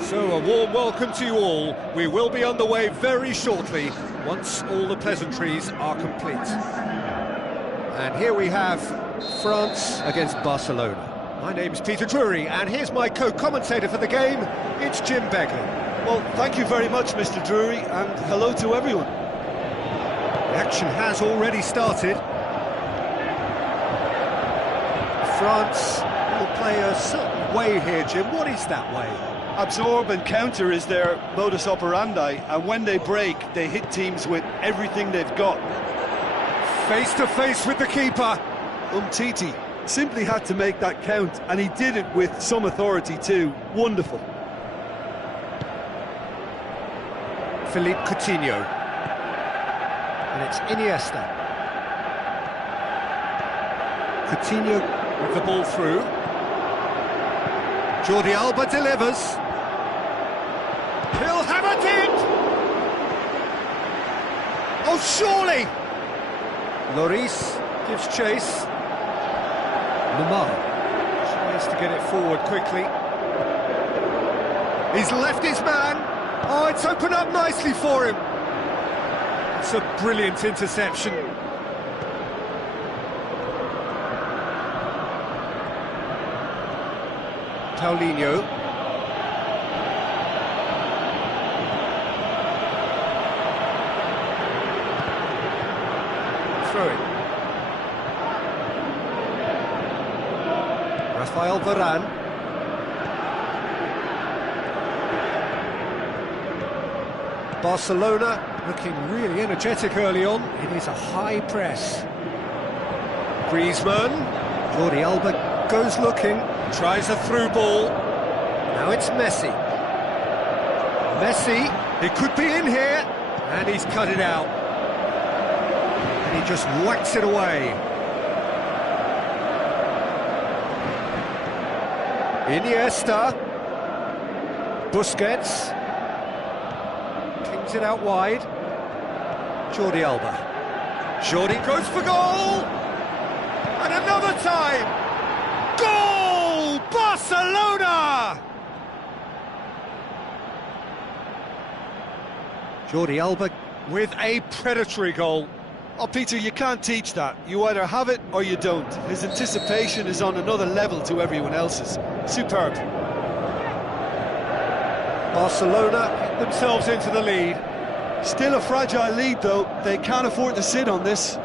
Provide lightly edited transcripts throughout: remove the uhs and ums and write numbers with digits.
So a warm welcome to you all. We will be underway very shortly, once all the pleasantries are complete. And here we have France against Barcelona. My name's Peter Drury, and here's my co-commentator for the game, it's Jim Begley. Well, thank you very much, Mr. Drury, and hello to everyone. The action has already started. France will play a certain way here, Jim. What is that way? Absorb and counter is their modus operandi, and when they break, they hit teams with everything they've got. Face to face with the keeper. Umtiti simply had to make that count, and he did it with some authority too. Wonderful. Philippe Coutinho. And it's Iniesta. Coutinho with the ball through. Jordi Alba delivers. He'll have it in! Oh, surely! Lloris gives chase. Lamar tries to get it forward quickly. He's left his man. Oh, it's opened up nicely for him. It's a brilliant interception. Paulinho. Throw it. Rafael Varane. Barcelona looking really energetic early on. It is a high press. Griezmann. Jordi Alba goes looking. Tries a through ball. Now it's Messi. Messi, it could be in here. And he's cut it out. And he just whacks it away. Iniesta. Busquets. Kings it out wide. Jordi Alba. Jordi goes for goal! And another time! Goal! Barcelona! Jordi Alba with a predatory goal. Oh, Peter, you can't teach that. You either have it or you don't. His anticipation is on another level to everyone else's. Superb. Barcelona get themselves into the lead. Still a fragile lead, though. They can't afford to sit on this.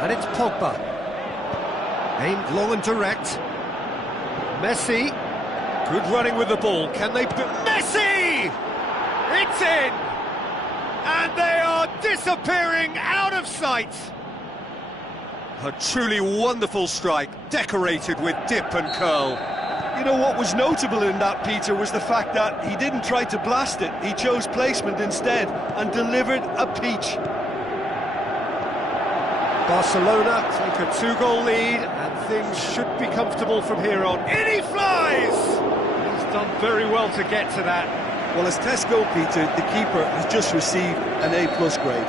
And it's Pogba. Aimed long and direct. Messi. Good running with the ball. Can they... Messi! It's in! And they are disappearing out of sight. A truly wonderful strike, decorated with dip and curl. You know what was notable in that, Peter, was the fact that he didn't try to blast it. He chose placement instead and delivered a peach. Barcelona take a two-goal lead, and things should be comfortable from here on. In he flies! He's done very well to get to that. Well, as tests go, Peter, the keeper has just received an A+ grade.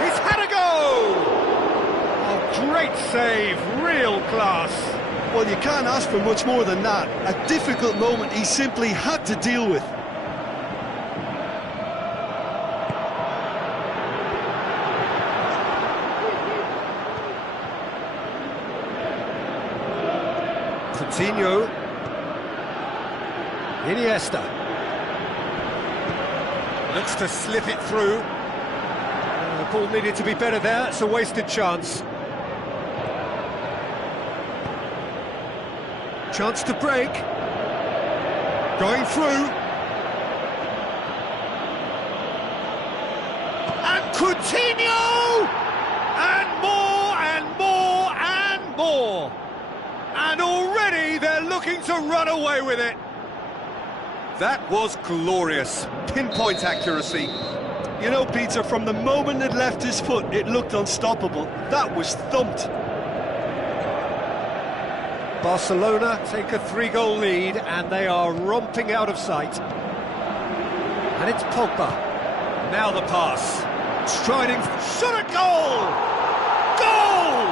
He's had a go! Oh, great save, real class. Well, you can't ask for much more than that. A difficult moment he simply had to deal with. Coutinho. Iniesta. Looks to slip it through. The ball needed to be better there. It's a wasted chance. Chance to break. Going through. And Coutinho! And more and more and more. And already they're looking to run away with it. That was glorious. Pinpoint accuracy. You know, Peter, from the moment it left his foot, it looked unstoppable. That was thumped. Barcelona take a 3-goal lead, and they are romping out of sight. And it's Pogba. Now the pass. Striding, shot a goal! Goal!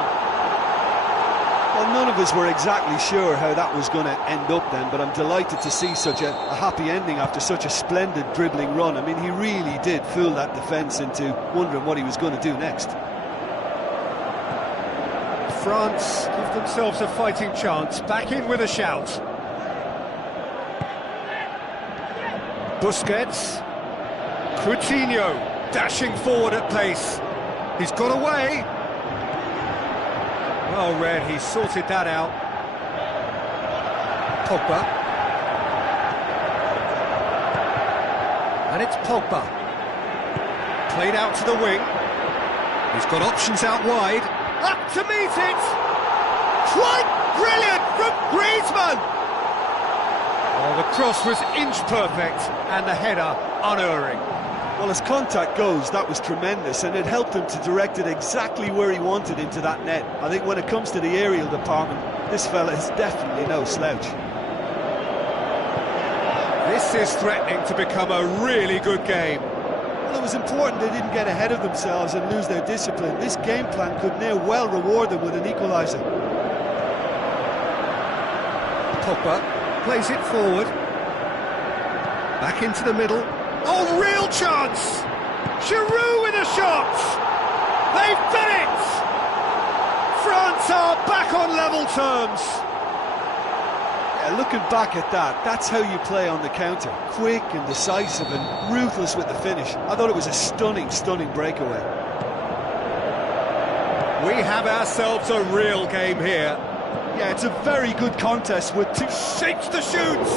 Well, none of us were exactly sure how that was going to end up then, but I'm delighted to see such a happy ending after such a splendid dribbling run. I mean, he really did fool that defence into wondering what he was going to do next. France give themselves a fighting chance, back in with a shout. Busquets. Coutinho dashing forward at pace. He's got away. Well read, he sorted that out. Pogba. And it's Pogba. Played out to the wing. He's got options out wide. Up to meet it! Quite brilliant from Griezmann! Oh, the cross was inch perfect and the header unerring. Well, as contact goes, that was tremendous, and it helped him to direct it exactly where he wanted into that net. I think when it comes to the aerial department, this fella is definitely no slouch. This is threatening to become a really good game. Well, it was important they didn't get ahead of themselves and lose their discipline. This game plan could now well reward them with an equaliser. Pogba plays it forward. Back into the middle. Oh, real chance! Giroud with a shot! They've done it! France are back on level terms. Yeah, looking back at that, that's how you play on the counter. Quick and decisive and ruthless with the finish. I thought it was a stunning, stunning breakaway. We have ourselves a real game here. Yeah, it's a very good contest with two... Shapes the shoots!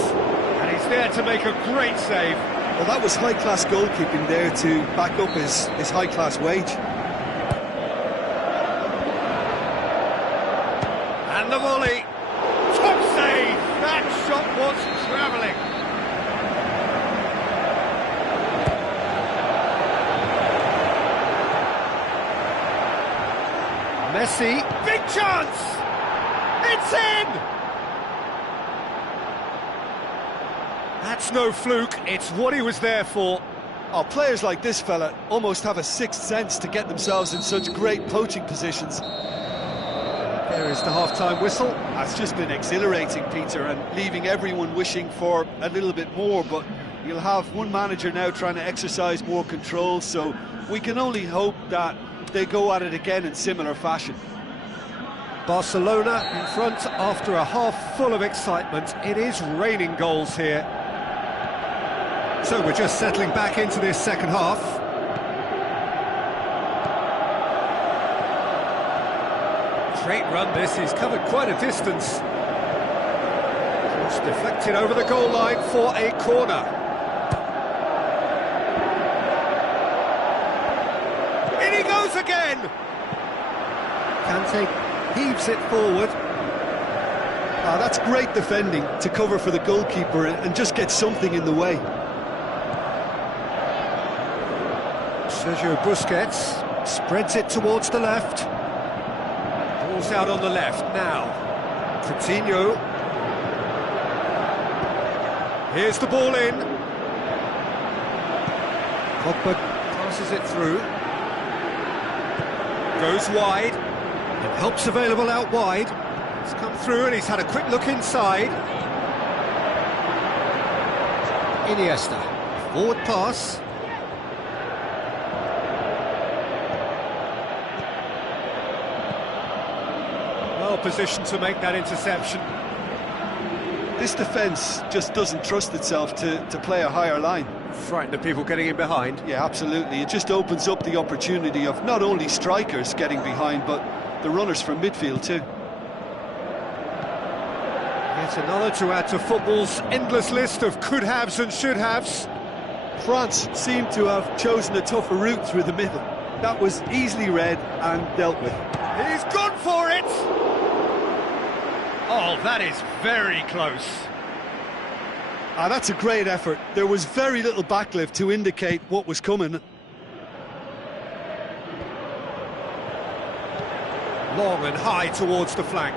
And he's there to make a great save. Well, that was high-class goalkeeping there to back up his high-class wage. And the volley. Top save! That shot was travelling. Messi. Big chance! It's in! That's no fluke, it's what he was there for. Oh, players like this fella almost have a sixth sense to get themselves in such great poaching positions. There is the half-time whistle. That's just been exhilarating, Peter, and leaving everyone wishing for a little bit more, but you'll have one manager now trying to exercise more control, so we can only hope that they go at it again in similar fashion. Barcelona in front after a half full of excitement. It is raining goals here. So we're just settling back into this second half. Great run this, he's covered quite a distance. Cross deflected over the goal line for a corner. In he goes again! Kante heaves it forward. Ah, that's great defending to cover for the goalkeeper and just get something in the way. Sergio Busquets spreads it towards the left. Ball's out on the left now. Coutinho. Here's the ball in. Pogba passes it through. Goes wide. And help's available out wide. He's come through and he's had a quick look inside. Iniesta. Forward pass. Well positioned to make that interception. This defence just doesn't trust itself to play a higher line. Frightened of people getting in behind. Yeah, absolutely. It just opens up the opportunity of not only strikers getting behind, but the runners from midfield too. Yet another to add to football's endless list of could-haves and should-haves. France seemed to have chosen a tougher route through the middle. That was easily read and dealt with. He's gone for it! Oh, that is very close. Ah, that's a great effort. There was very little backlift to indicate what was coming. Long and high towards the flank.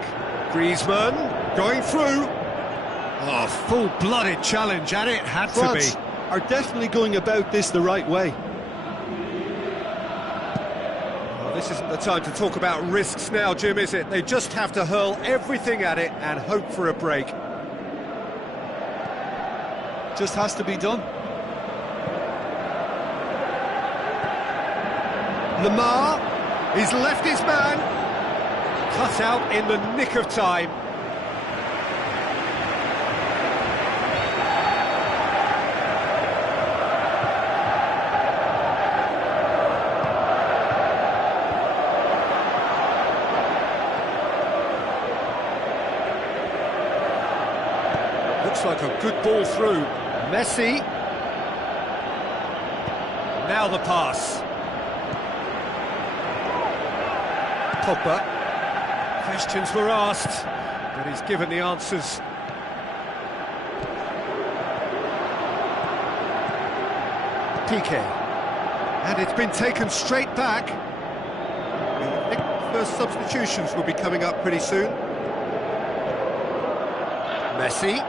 Griezmann going through. Oh, full-blooded challenge, and it had France to be. are definitely going about this the right way. This isn't the time to talk about risks now, Jim, is it? They just have to hurl everything at it and hope for a break. Just has to be done. Lamar, he's left his man. Cut out in the nick of time. Looks like a good ball through. Messi. Now the pass. Pogba. Questions were asked, but he's given the answers. Piqué. And it's been taken straight back. I think first substitutions will be coming up pretty soon. Messi.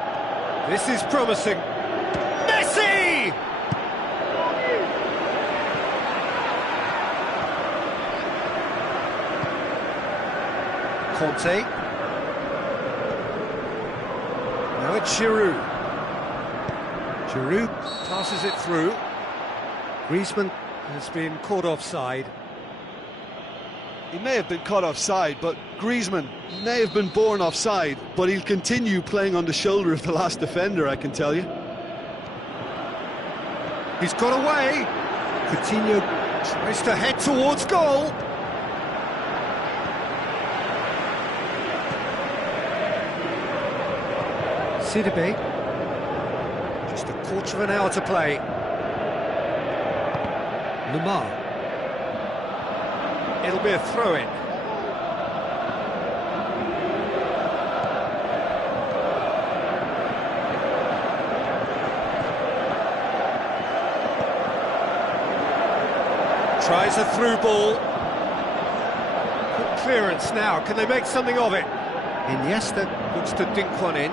This is promising. Messi! Conte. Now it's Giroud. Giroud passes it through. Griezmann has been caught offside. He may have been caught offside, but Griezmann may have been born offside, but he'll continue playing on the shoulder of the last defender, I can tell you. He's got away. Coutinho tries to head towards goal. Sidibe. Just a quarter of an hour to play. Lamar. It'll be a throw-in. Tries a through ball. Good clearance now. Can they make something of it? Iniesta looks to dink one in.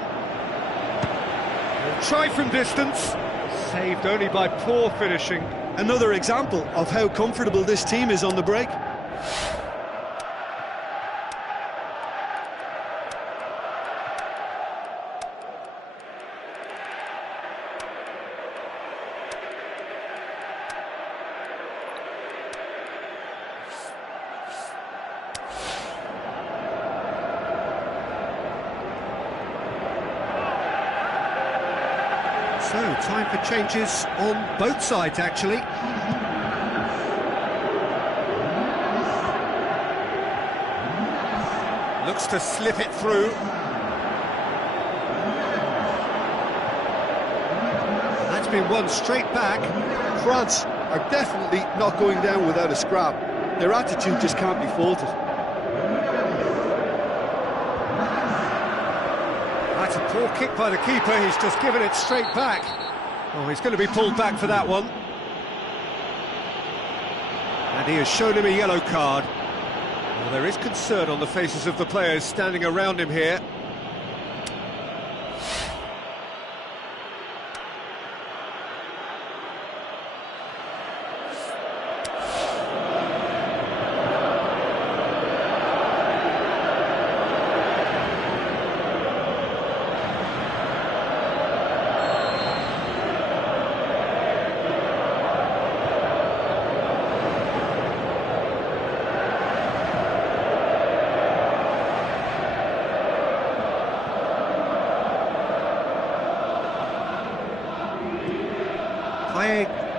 They'll try from distance. Saved only by poor finishing. Another example of how comfortable this team is on the break. So, time for changes on both sides, actually. Looks to slip it through. That's been won straight back. France are definitely not going down without a scrap. Their attitude just can't be faulted. That's a poor kick by the keeper. He's just given it straight back. Oh, he's going to be pulled back for that one. And he has shown him a yellow card. Well, there is concern on the faces of the players standing around him here.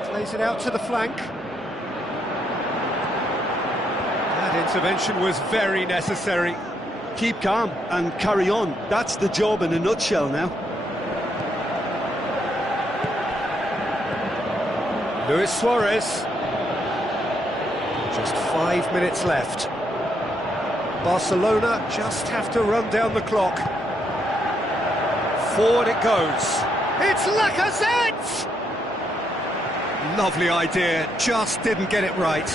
Plays it out to the flank. That intervention was very necessary. Keep calm and carry on. That's the job in a nutshell now. Luis Suarez. Just 5 minutes left. Barcelona just have to run down the clock. Forward it goes. It's Lacazette! Lovely idea, just didn't get it right.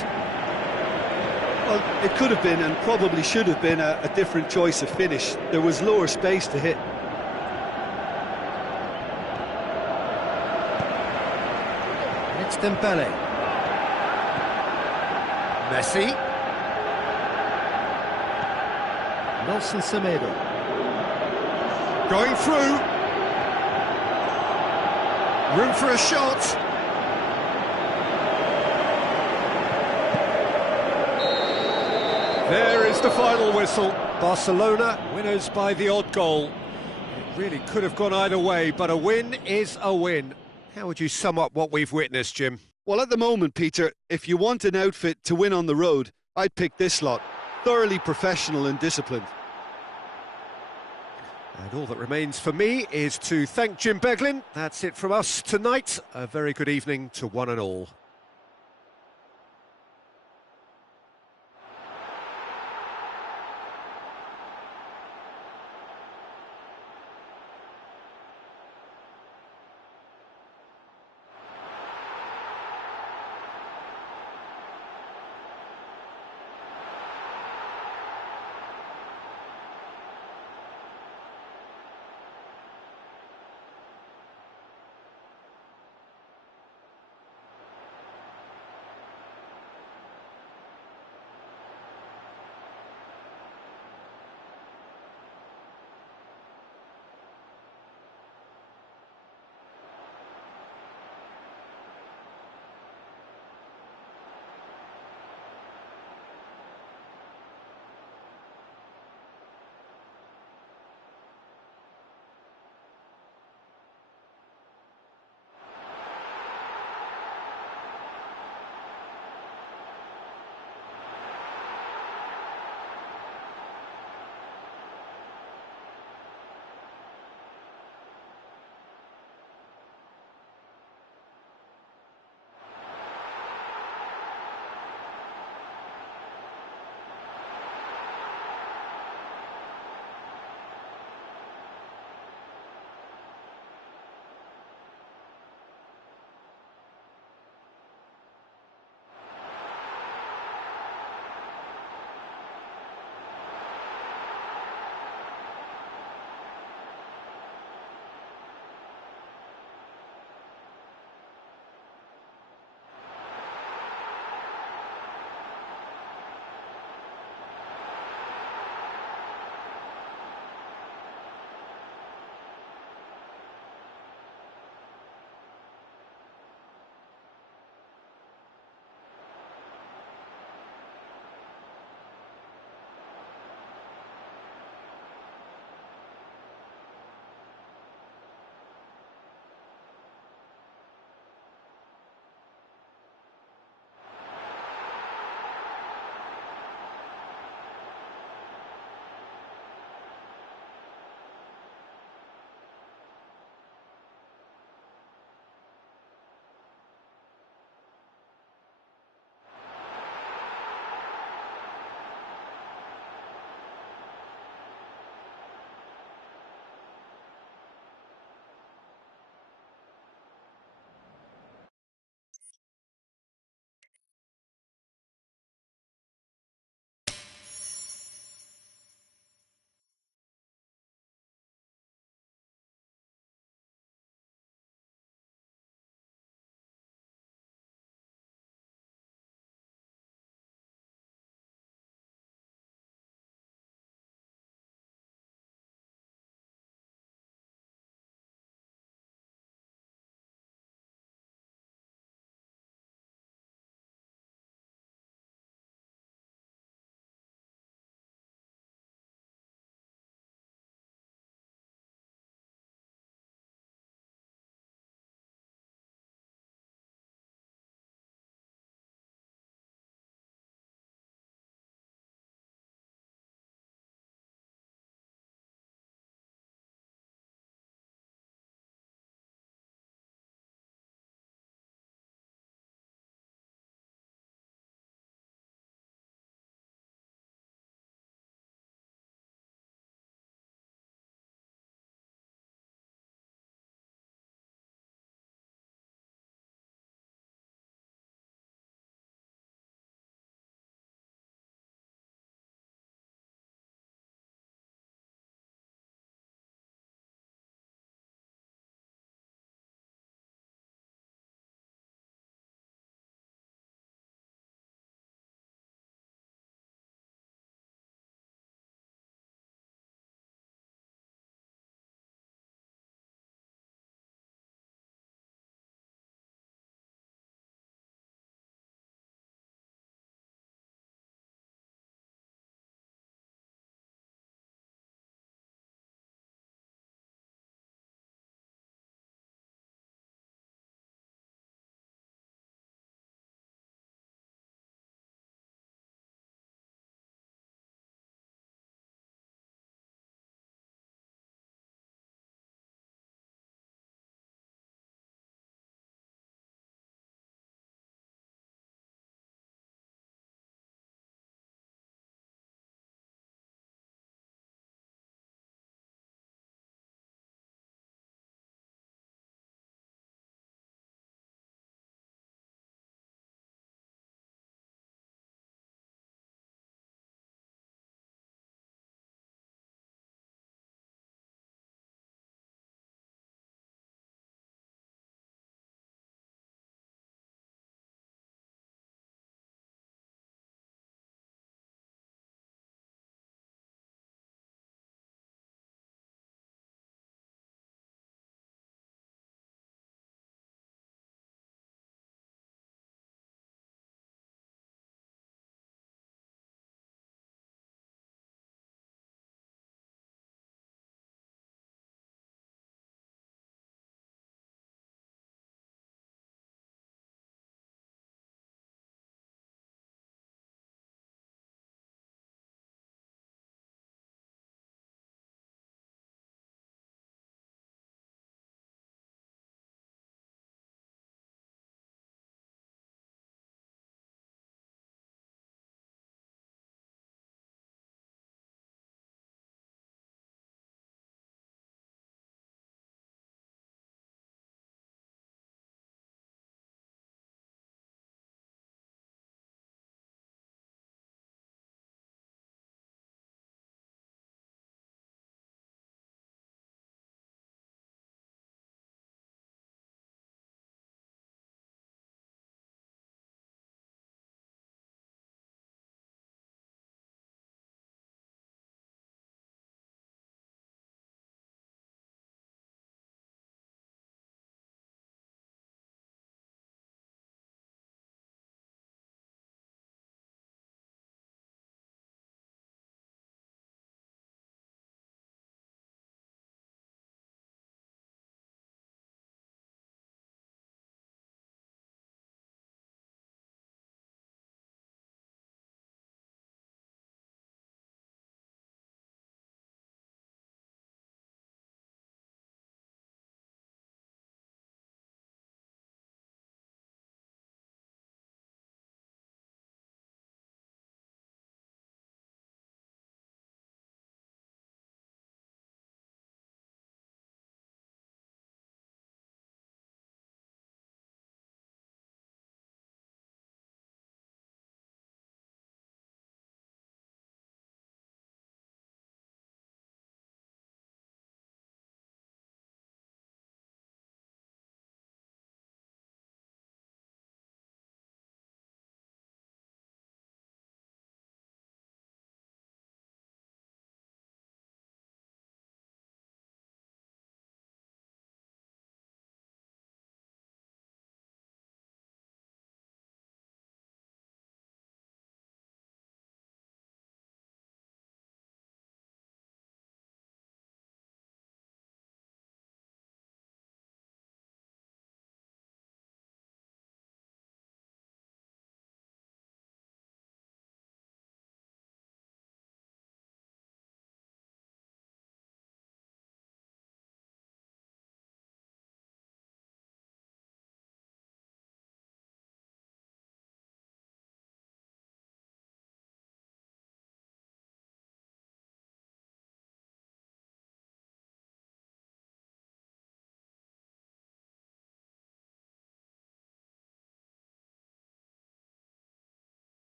Well, it could have been and probably should have been a different choice of finish. There was lower space to hit. It's Dembele. Messi. Nelson Semedo. Going through. Room for a shot. There is the final whistle. Barcelona winners by the odd goal. It really could have gone either way, but a win is a win. How would you sum up what we've witnessed, Jim? Well, at the moment, Peter, if you want an outfit to win on the road, I'd pick this lot. Thoroughly professional and disciplined. And all that remains for me is to thank Jim Beglin. That's it from us tonight. A very good evening to one and all.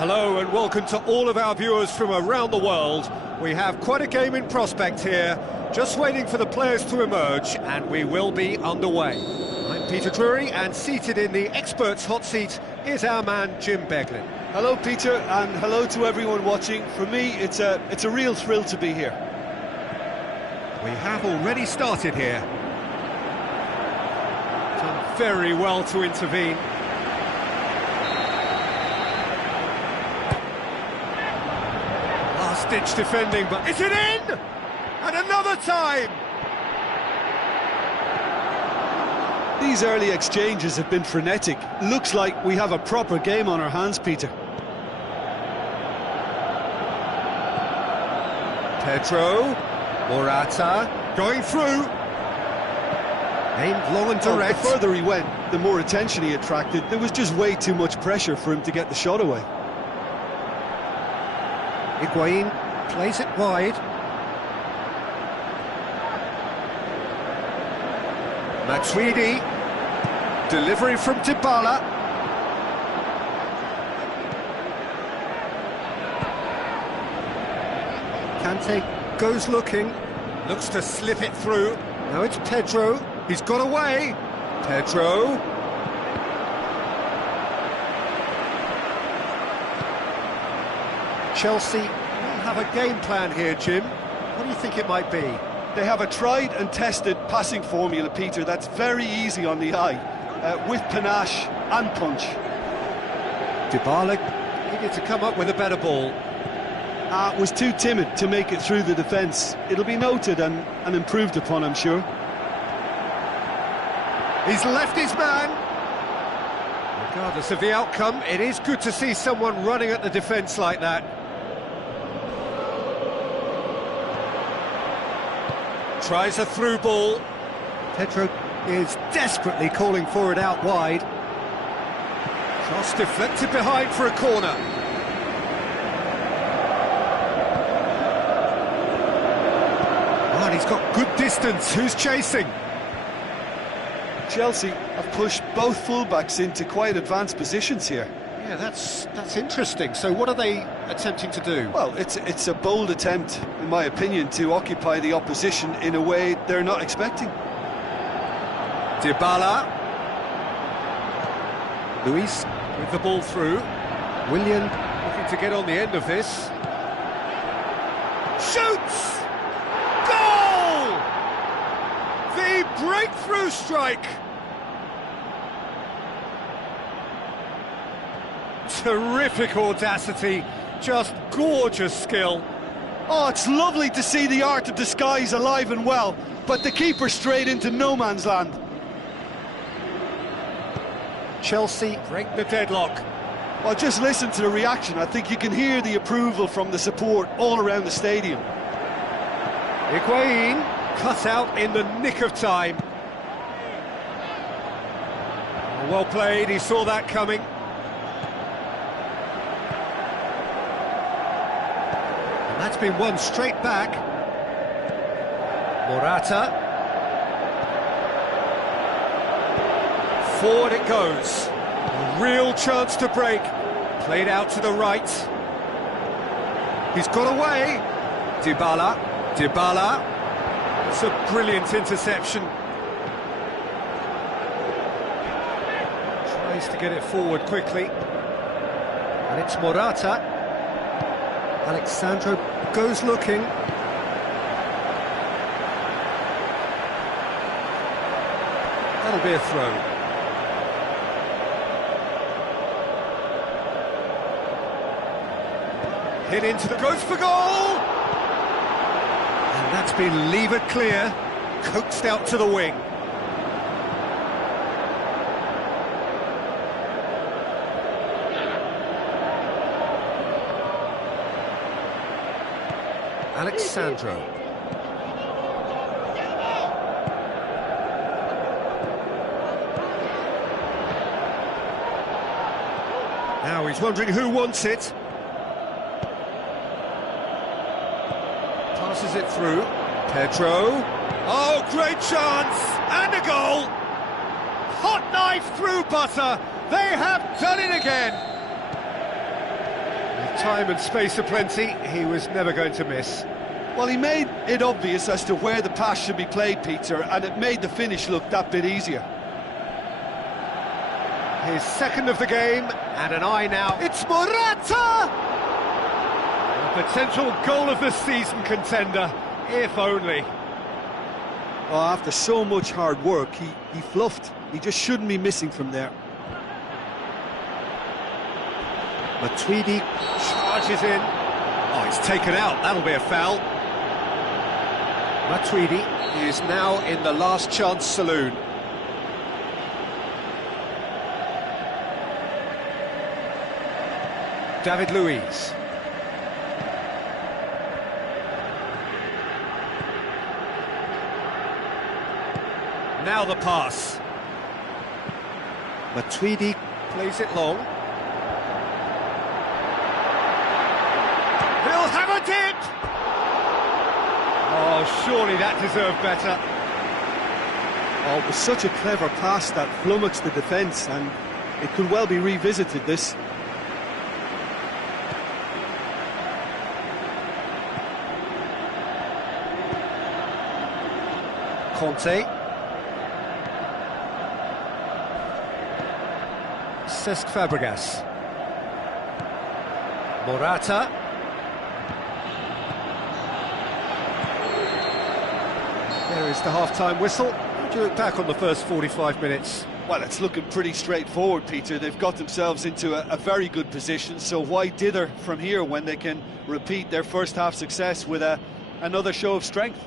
Hello and welcome to all of our viewers from around the world. We have quite a game in prospect here, just waiting for the players to emerge, and we will be underway. I'm Peter Drury, and seated in the experts' hot seat is our man Jim Beglin. Hello, Peter, and hello to everyone watching. For me, it's a real thrill to be here. We have already started here. Done very well to intervene. Last-ditch defending, but is it in? And another time! These early exchanges have been frenetic. Looks like we have a proper game on our hands, Peter. Pedro, Morata, going through. Aimed low and direct. The further he went, the more attention he attracted. There was just way too much pressure for him to get the shot away. Higuain plays it wide. Matuidi, delivery from Dybala. Kante goes looking, looks to slip it through. Now it's Pedro, he's got away. Pedro. Chelsea will have a game plan here, Jim. What do you think it might be? They have a tried and tested passing formula, Peter, that's very easy on the eye, with panache and punch. Dybala needed to come up with a better ball. Was too timid to make it through the defence. It'll be noted and improved upon, I'm sure. He's left his man. Regardless of the outcome, it is good to see someone running at the defence like that. Tries a through ball. Pedro is desperately calling for it out wide. Cross deflected behind for a corner. Oh, and he's got good distance. Who's chasing? Chelsea have pushed both fullbacks into quite advanced positions here. Yeah, that's interesting. So what are they attempting to do? Well, it's a bold attempt, in my opinion, to occupy the opposition in a way they're not expecting. Dybala. Luis with the ball through. Willian looking to get on the end of this. Shoots! Goal! The breakthrough strike! Terrific audacity, just gorgeous skill. Oh, it's lovely to see the art of disguise alive and well, but the keeper straight into no man's land. Chelsea break the deadlock. Well, just listen to the reaction. I think you can hear the approval from the support all around the stadium. Higuain cut out in the nick of time. Well played, he saw that coming. That's been won straight back. Morata. Forward it goes. A real chance to break. Played out to the right. He's got away. Dybala. It's a brilliant interception. Tries to get it forward quickly. And it's Morata. Alexandro goes looking. That'll be a throw. Hit into the... goes for goal! And that's been levered clear, coaxed out to the wing. Alexandro. Now he's wondering who wants it. Passes it through. Pedro. Oh, great chance! And a goal! Hot knife through butter. They have done it again. Time and space aplenty, he was never going to miss. Well, he made it obvious as to where the pass should be played, Peter, and it made the finish look that bit easier. His second of the game, and an eye now. It's Morata! A potential goal of the season contender, if only. Oh, after so much hard work, he fluffed. He just shouldn't be missing from there. Matuidi charges in. Oh, it's taken out. That'll be a foul. Matuidi is now in the last chance saloon. David Luiz. Now the pass. Matuidi plays it long. He'll have a dip! Oh, surely that deserved better. Oh, it was such a clever pass that flummoxed the defence, and it could well be revisited, this. Conte. Cesc Fabregas. Morata. There is the half-time whistle. How do you look back on the first 45 minutes? Well, it's looking pretty straightforward, Peter. They've got themselves into a very good position, so why dither from here when they can repeat their first-half success with another show of strength?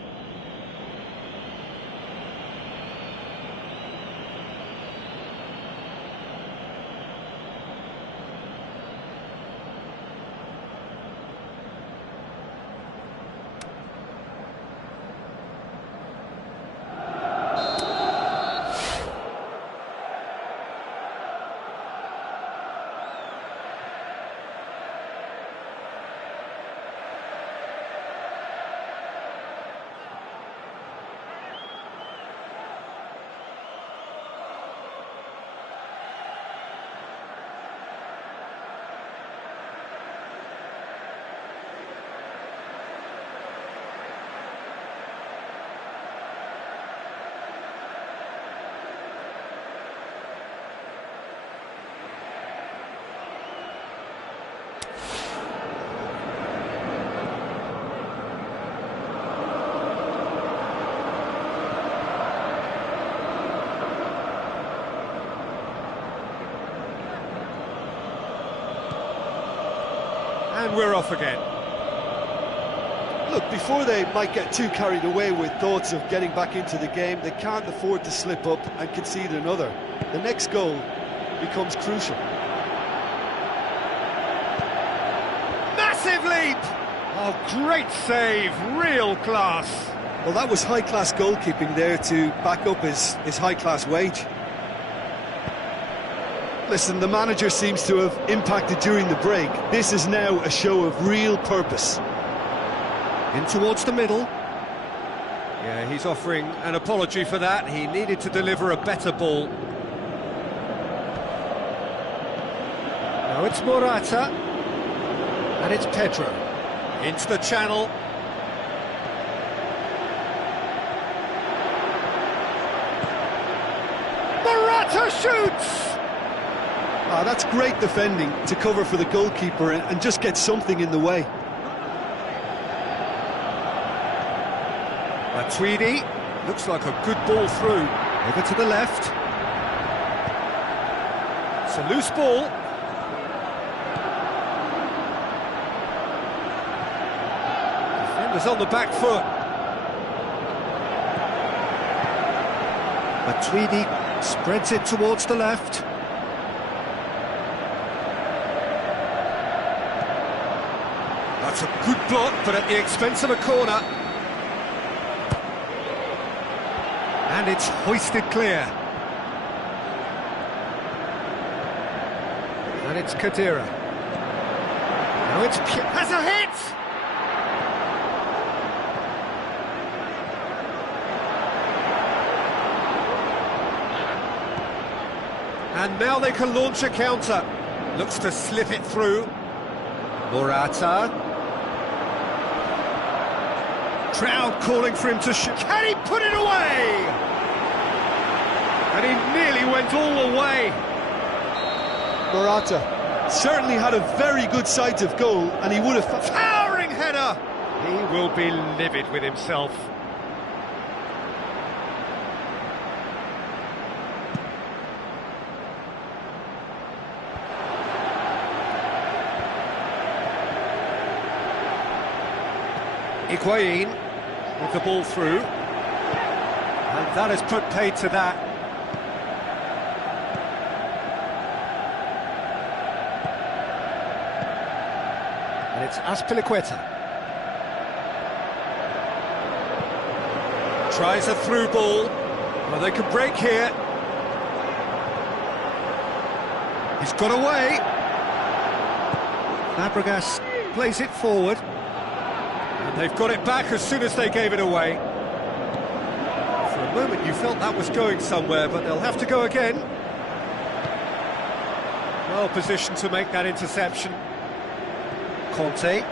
And we're off again. Look, before they might get too carried away with thoughts of getting back into the game, they can't afford to slip up and concede another. The next goal becomes crucial. Massive leap! Oh, great save, real class. Well, that was high-class goalkeeping there to back up his high-class wage. Listen, the manager seems to have impacted during the break. This is now a show of real purpose. In towards the middle. Yeah, he's offering an apology for that. He needed to deliver a better ball. Now it's Morata. And it's Pedro. Into the channel. Morata shoots! Ah, that's great defending to cover for the goalkeeper and just get something in the way. Matuidi, looks like a good ball through. Over to the left. It's a loose ball. Defenders on the back foot. Matuidi spreads it towards the left. That's a good block, but at the expense of a corner. And it's hoisted clear. And it's Khedira. Now it's has a hit! And now they can launch a counter. Looks to slip it through. Morata. Crowd calling for him to shoot. Can he put it away? And he nearly went all the way. Morata certainly had a very good sight of goal, and he would have... Towering header! He will be livid with himself. Higuain with the ball through, and that has put paid to that. And it's Azpilicueta. Tries a through ball. Well, they can break here. He's got away. Fabregas plays it forward. And they've got it back as soon as they gave it away. For a moment you felt that was going somewhere, but they'll have to go again. Well positioned to make that interception. Conte.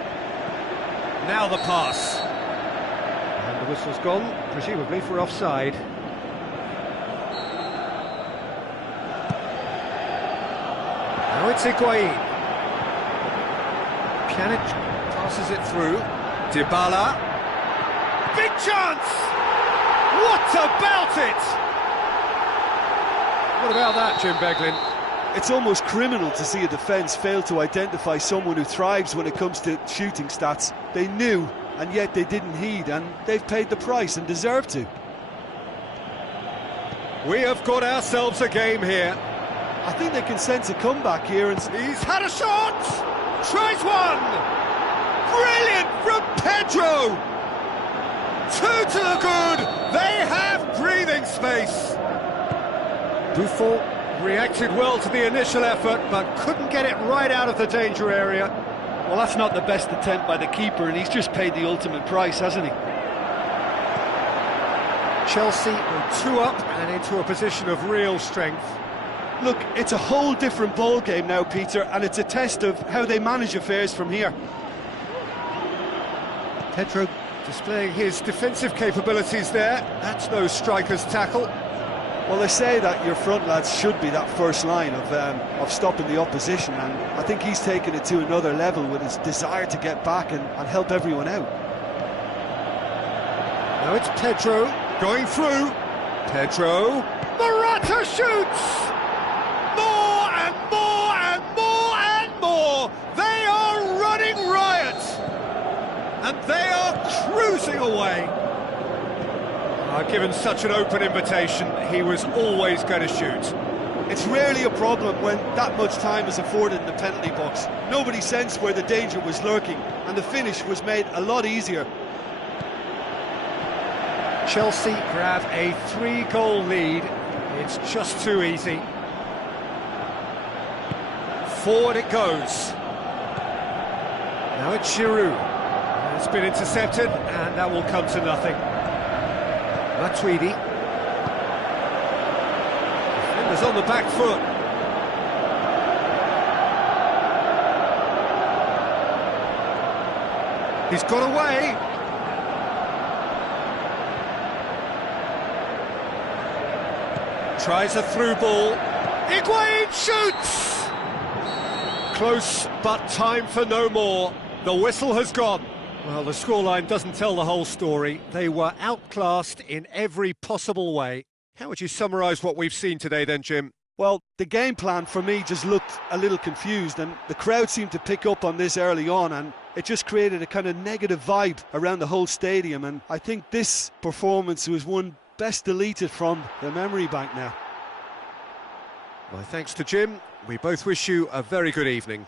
Now the pass. And the whistle's gone, presumably for offside. Now it's Higuain. Pjanic passes it through. Dybala. Big chance! What about it? What about that, Jim Beglin? It's almost criminal to see a defence fail to identify someone who thrives when it comes to shooting stats. They knew, and yet they didn't heed, and they've paid the price and deserve to. We have got ourselves a game here. I think they can sense a comeback here, and he's had a shot! Tries one! Brilliant from Pedro! Two to the good! They have breathing space! Buffon reacted well to the initial effort, but couldn't get it right out of the danger area. well, that's not the best attempt by the keeper, and he's just paid the ultimate price, hasn't he? Chelsea were 2 up and into a position of real strength. Look, it's a whole different ball game now, Peter, and it's a test of how they manage affairs from here. Pedro displaying his defensive capabilities there. That's no striker's tackle. Well, they say that your front lads should be that first line of stopping the opposition, and I think he's taken it to another level with his desire to get back and help everyone out. Now it's Pedro going through. Pedro. Morata shoots! More and more and more and more! They are running riot! And they are cruising away. Given such an open invitation, he was always going to shoot. It's rarely a problem when that much time is afforded in the penalty box. Nobody sensed where the danger was lurking, and the finish was made a lot easier. Chelsea grab a 3-goal lead. It's just too easy. Forward it goes. Now it's Giroud. It's been intercepted, and that will come to nothing. Matuidi. Defenders on the back foot. He's got away. Tries a through ball. Higuain shoots! Close, but time for no more. The whistle has gone. Well, the scoreline doesn't tell the whole story. They were outclassed in every possible way. How would you summarise what we've seen today then, Jim? Well, the game plan for me just looked a little confused, and the crowd seemed to pick up on this early on, and it just created a kind of negative vibe around the whole stadium, and I think this performance was one best deleted from the memory bank now. Well, thanks to Jim. We both wish you a very good evening.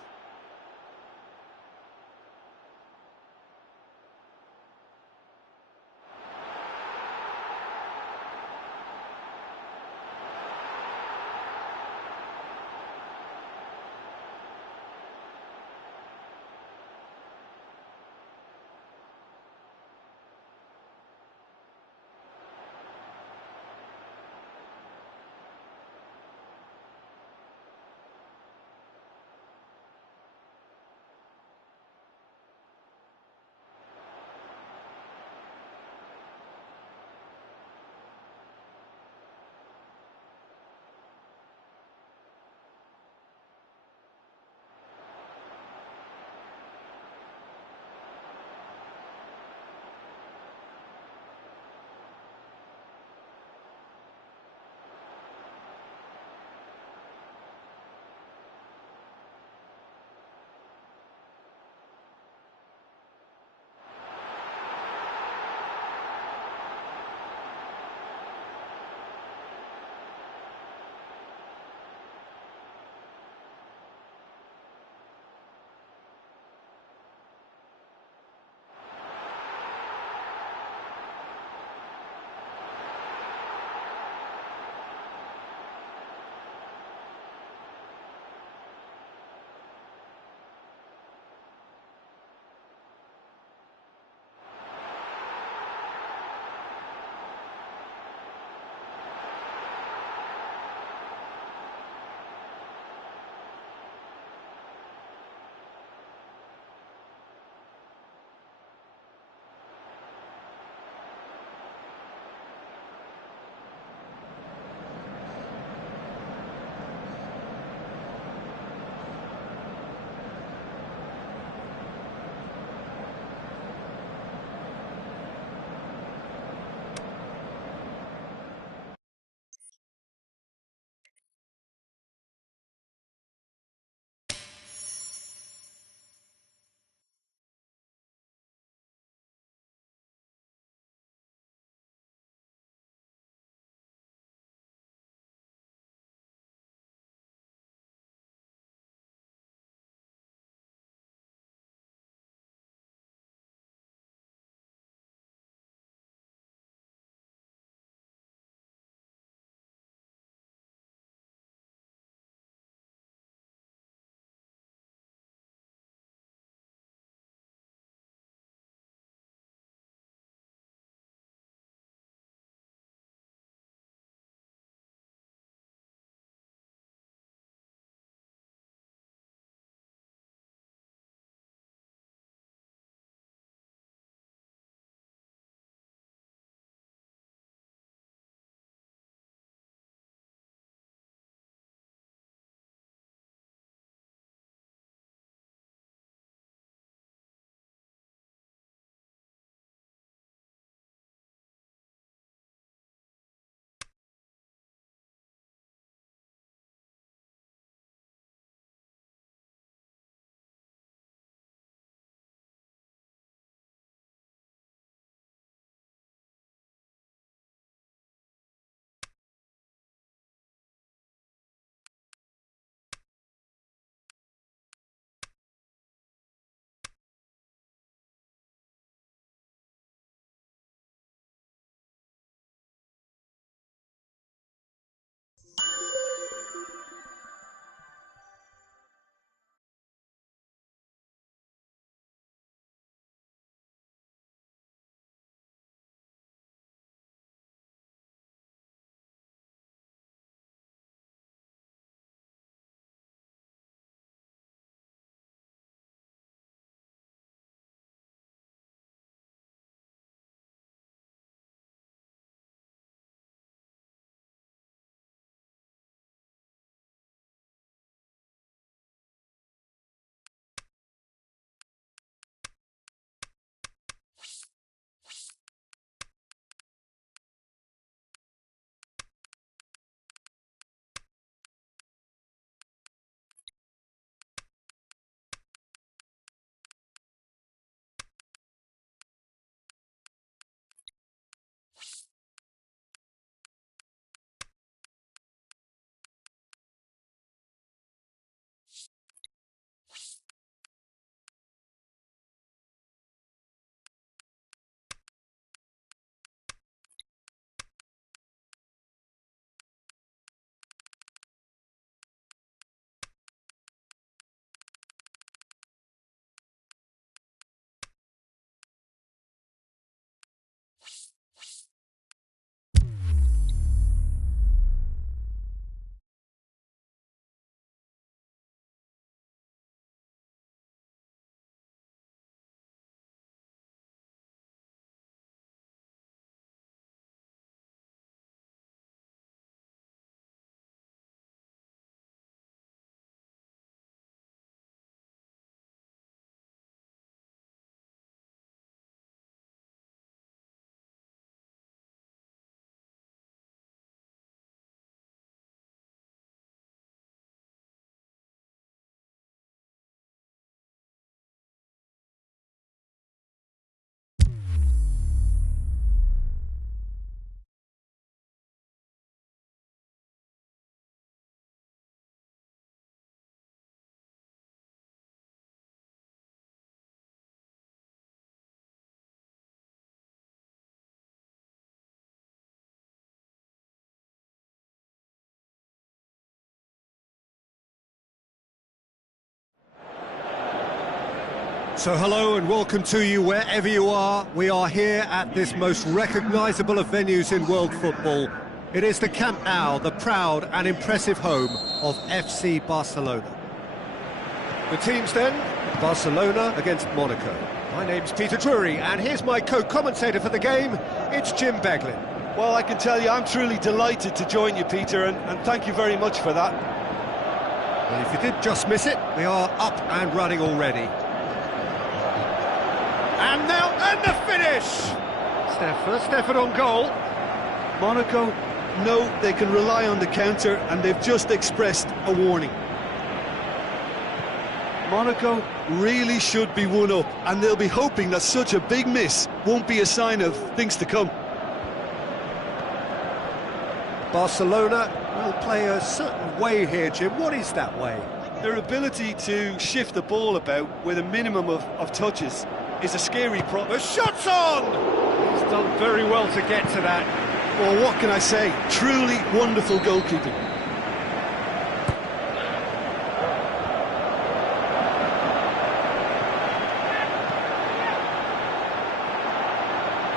So hello and welcome to you wherever you are. We are here at this most recognisable of venues in world football. It is the Camp Nou, the proud and impressive home of FC Barcelona. The teams then, Barcelona against Monaco. My name's Peter Drury and here's my co-commentator for the game, it's Jim Beglin. Well, I can tell you I'm truly delighted to join you, Peter, and thank you very much for that. Well, if you did just miss it, we are up and running already. And now, and the finish! It's their first effort on goal. Monaco know they can rely on the counter, and they've just expressed a warning. Monaco really should be one up, and they'll be hoping that such a big miss won't be a sign of things to come. Barcelona will play a certain way here, Jim. What is that way? Their ability to shift the ball about with a minimum of touches is a scary problem. The shot's on! He's done very well to get to that. Well, what can I say? Truly wonderful goalkeeping.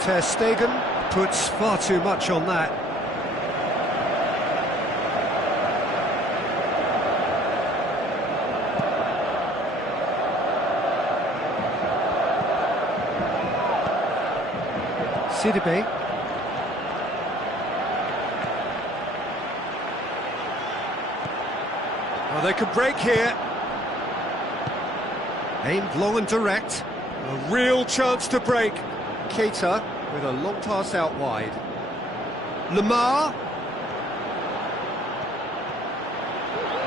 Ter Stegen puts far too much on that. Sidibe. Well, they can break here. Aimed long and direct. A real chance to break. Keita with a long pass out wide. Lamar.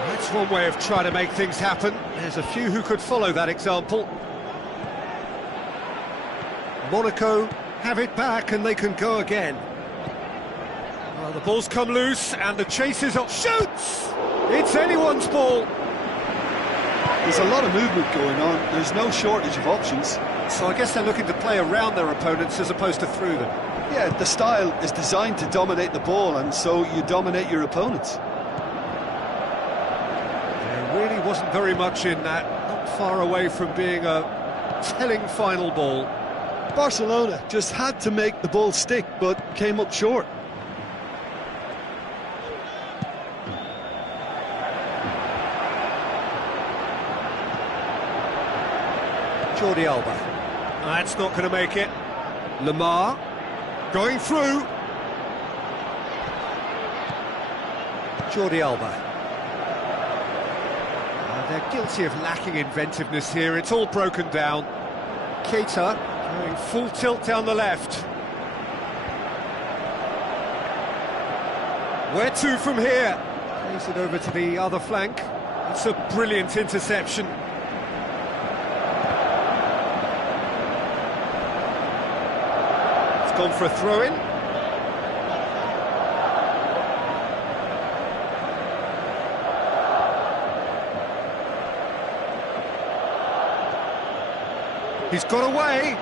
That's one way of trying to make things happen. There's a few who could follow that example. Monaco have it back and they can go again. Well, the ball's come loose and the chase is on. Shoots! It's anyone's ball. There's a lot of movement going on. There's no shortage of options. So I guess they're looking to play around their opponents as opposed to through them. Yeah, the style is designed to dominate the ball, and so you dominate your opponents. There really wasn't very much in that. Not far away from being a telling final ball. Barcelona just had to make the ball stick, but came up short. Jordi Alba. That's not going to make it. Lamar. Going through. Jordi Alba. They're guilty of lacking inventiveness here. It's all broken down. Keita. Going full tilt down the left. Where to from here? Plays it over to the other flank. It's a brilliant interception. It's gone for a throw-in. He's got away.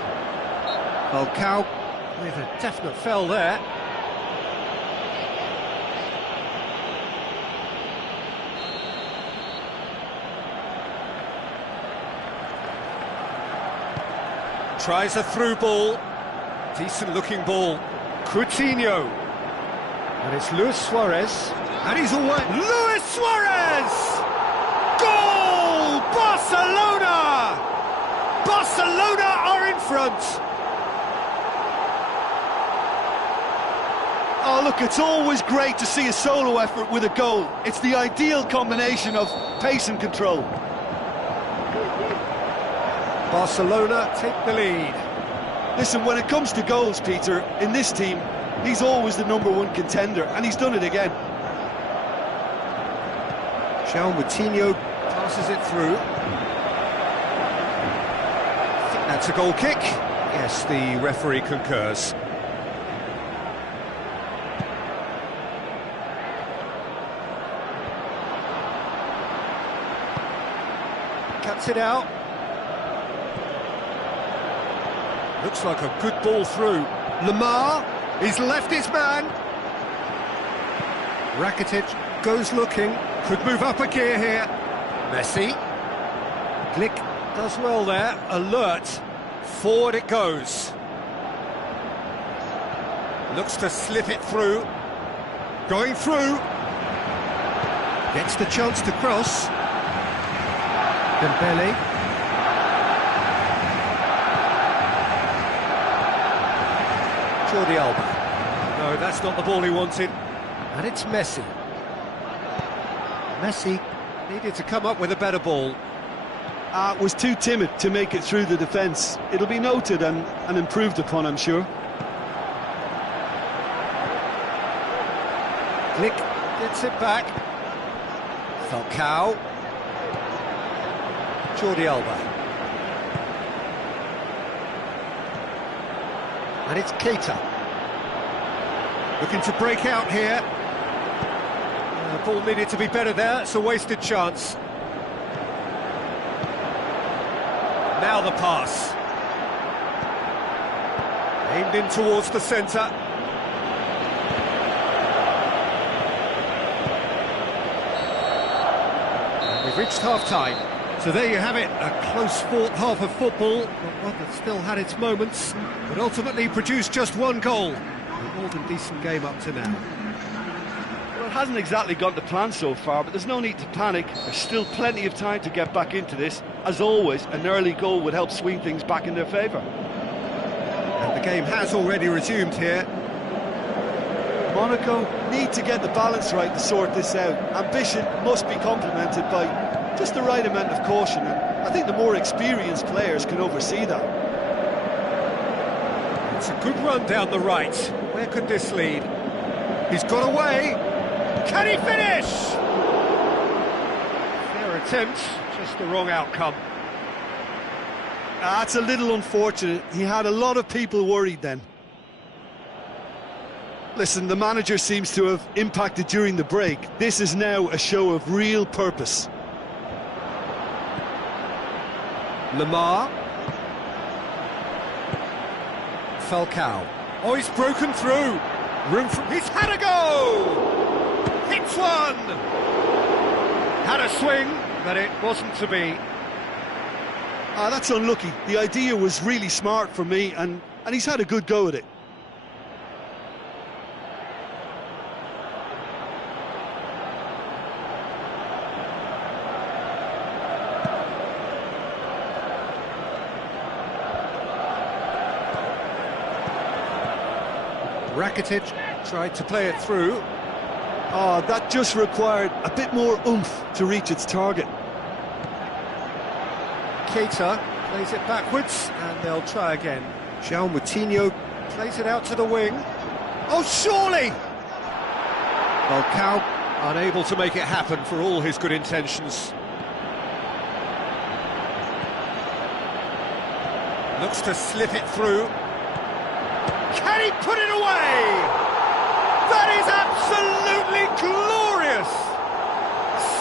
Falcao with a definite fell there. Tries a through ball. Decent looking ball. Coutinho. And it's Luis Suarez. And he's away. Luis Suarez! Goal! Barcelona! Barcelona are in front. Oh, look, it's always great to see a solo effort with a goal. It's the ideal combination of pace and control. Barcelona take the lead. Listen, when it comes to goals, Peter, in this team, he's always the #1 contender, and he's done it again. Coutinho passes it through. I think that's a goal kick. Yes, the referee concurs. Cuts it out. Looks like a good ball through. Lamar, he's left his man. Rakitic goes looking, could move up a gear here. Messi. Glick Does well there, alert, forward it goes. Looks to slip it through, going through. Gets the chance to cross. Dembele. Jordi Alba. No, that's not the ball he wanted. And it's Messi. Messi needed to come up with a better ball. Was too timid to make it through the defence. It'll be noted and improved upon, I'm sure. Flick gets it back. Falcao. Jordi Alba. And it's Keita. Looking to break out here. The ball needed to be better there, it's a wasted chance. Now the pass. Aimed in towards the centre. And we've reached half-time. So there you have it, a close-fought half of football, but one that still had its moments, but ultimately produced just one goal. A more than decent game up to now. Well, it hasn't exactly gone to plan so far, but there's no need to panic. There's still plenty of time to get back into this. As always, an early goal would help swing things back in their favour. And the game has already resumed here. Monaco need to get the balance right to sort this out. Ambition must be complemented by just the right amount of caution, and I think the more experienced players can oversee that. It's a good run down the right. Where could this lead? He's got away. Can he finish? Fair attempt, just the wrong outcome. That's a little unfortunate. He had a lot of people worried then. Listen, the manager seems to have impacted during the break. This is now a show of real purpose. Lamar. Falcao. Oh, he's broken through. Room for... He's had a go! Hits one! Had a swing, but it wasn't to be. That's unlucky. The idea was really smart for me, and he's had a good go at it. Rakitic tried to play it through. Oh, that just required a bit more oomph to reach its target. Keita plays it backwards, and they'll try again. João Moutinho plays it out to the wing. Oh, surely! Falcao unable to make it happen for all his good intentions. Looks to slip it through. Can he put it away? That is absolutely glorious!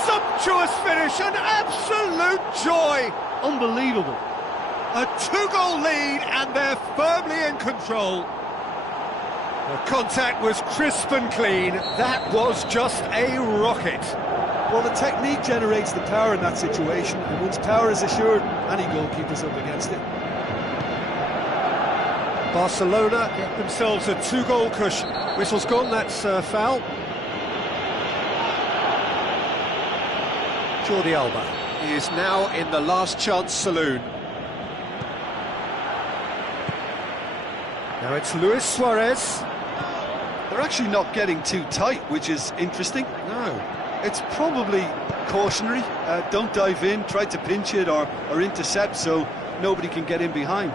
Sumptuous finish, an absolute joy! Unbelievable. A two-goal lead, and they're firmly in control. The contact was crisp and clean. That was just a rocket. Well, the technique generates the power in that situation, and once power is assured, any goalkeeper's up against it. Barcelona get themselves a two-goal cushion. Whistle's gone, that's a foul. Jordi Alba is now in the last chance saloon. Now it's Luis Suarez. They're actually not getting too tight, which is interesting. No. It's probably cautionary. Don't dive in, try to pinch it or intercept so nobody can get in behind.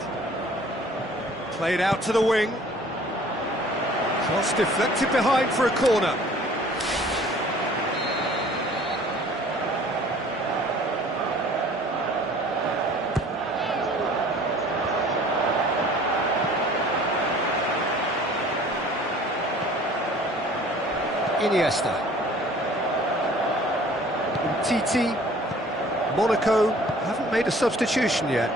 Played out to the wing. Cross deflected behind for a corner. Iniesta. Titi. Monaco haven't made a substitution yet.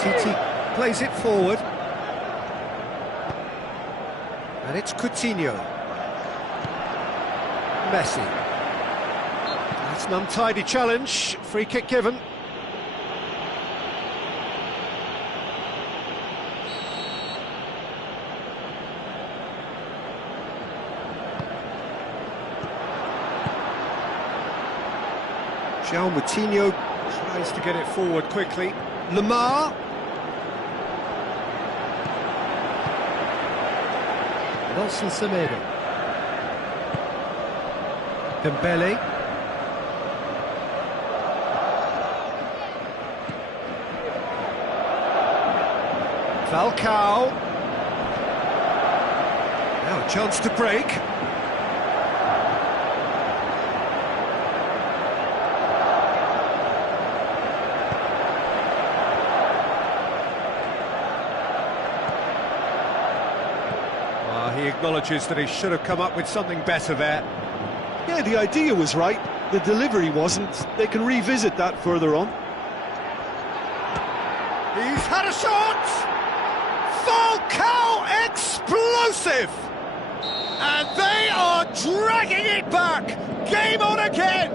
Titi plays it forward. And it's Coutinho. Messi. It's an untidy challenge, free kick given. João Moutinho tries to get it forward quickly. Lamar. Nelson Semedo. Dembele. Falcao. Now a chance to break. He acknowledges that he should have come up with something better there. Yeah, the idea was right, the delivery wasn't. They can revisit that further on. He's had a shot! Falcao explosive! And they are dragging it back! Game on again!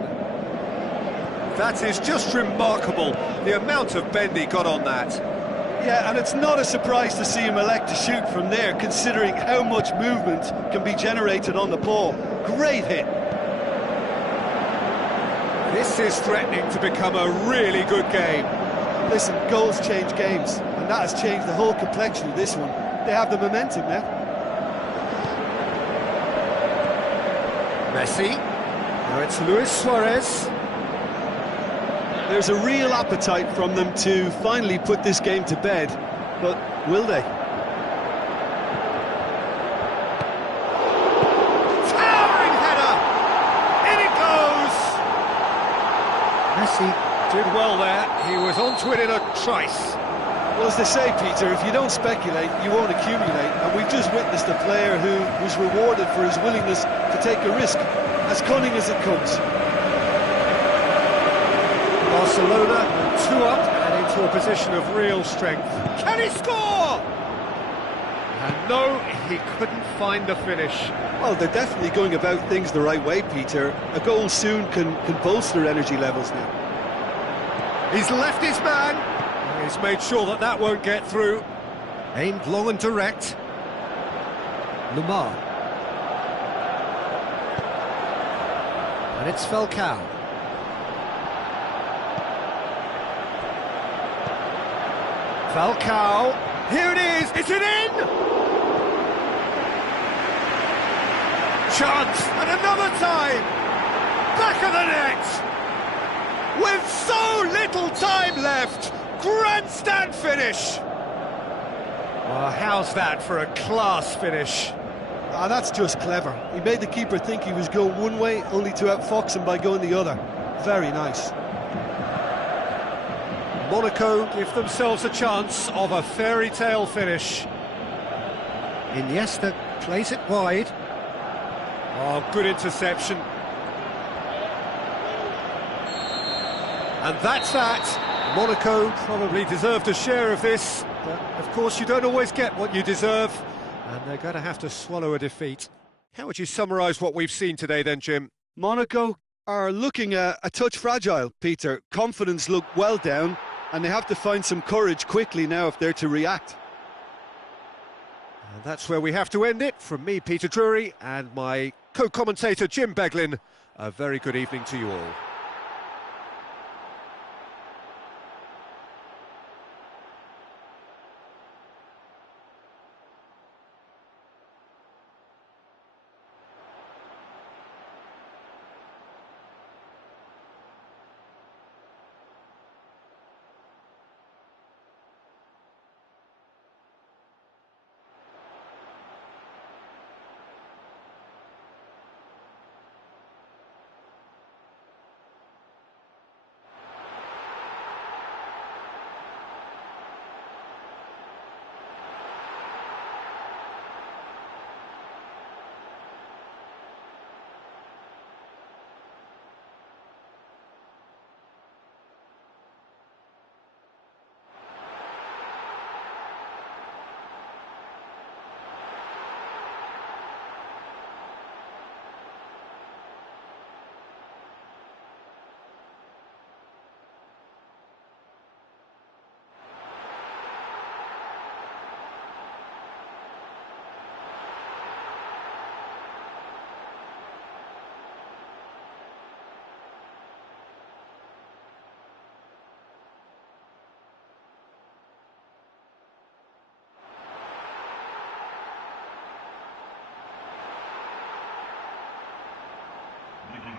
That is just remarkable, the amount of bend he got on that. Yeah, and it's not a surprise to see him elect to shoot from there, considering how much movement can be generated on the ball. Great hit. This is threatening to become a really good game. Listen, goals change games, and that has changed the whole complexion of this one. They have the momentum now. Messi. Now it's Luis Suarez. There's a real appetite from them to finally put this game to bed, but will they? Towering header! In it goes! Messi did well there. He was onto it in a trice. Well, as they say, Peter, if you don't speculate, you won't accumulate, and we've just witnessed a player who was rewarded for his willingness to take a risk, as cunning as it comes. Barcelona 2 up and into a position of real strength. Can he score? And no, he couldn't find the finish. Well, they're definitely going about things the right way, Peter. A goal soon can bolster energy levels now. He's left his man. He's made sure that that won't get through. Aimed long and direct. Lamar. And it's Falcao. Falcao, here it is, is it in? Chance, and another time, back of the net, with so little time left, grandstand finish. Well, how's that for a class finish? Ah, that's just clever. He made the keeper think he was going one way, only to outfox him by going the other. Very nice. Monaco give themselves a chance of a fairy tale finish. Iniesta plays it wide. Oh, good interception. And that's that. Monaco probably deserved a share of this, but of course you don't always get what you deserve, and they're going to have to swallow a defeat. How would you summarise what we've seen today then, Jim? Monaco are looking a touch fragile, Peter. Confidence looked well down, and they have to find some courage quickly now if they're to react. And that's where we have to end it. From me, Peter Drury, and my co-commentator, Jim Beglin, a very good evening to you all.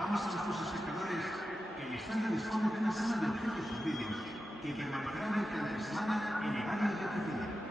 Recordamos a nuestros espectadores que el estadio dispone de una sala de objetos suicidios que permanecerá abierta entre semana en horario de oficina.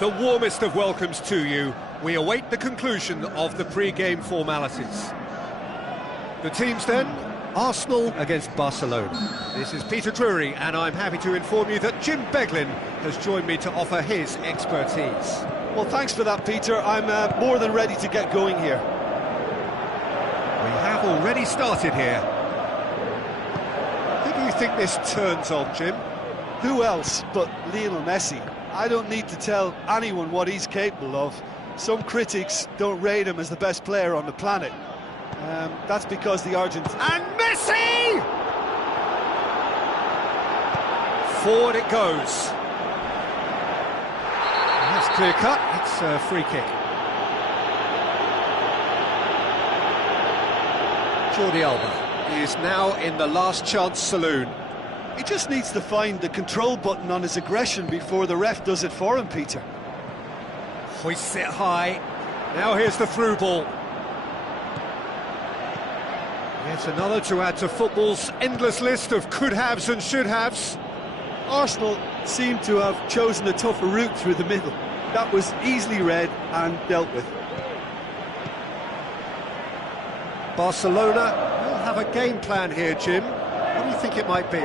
the warmest of welcomes to you. We await the conclusion of the pre-game formalities. The teams then, Arsenal against Barcelona. This is Peter Drury, and I'm happy to inform you that Jim Beglin has joined me to offer his expertise. Well, thanks for that, Peter. I'm more than ready to get going here. We have already started here. Who do you think this turns on, Jim? Who else but Lionel Messi? I don't need to tell anyone what he's capable of. Some critics don't rate him as the best player on the planet. That's because the Argentine... And Messi! Forward it goes. That's clear cut. It's a free kick. Jordi Alba is now in the last chance saloon. He just needs to find the control button on his aggression before the ref does it for him, Peter. Hoists it high. Now here's the through ball. Yet another to add to football's endless list of could-haves and should-haves. Arsenal seem to have chosen a tougher route through the middle. That was easily read and dealt with. Barcelona will have a game plan here, Jim. What do you think it might be?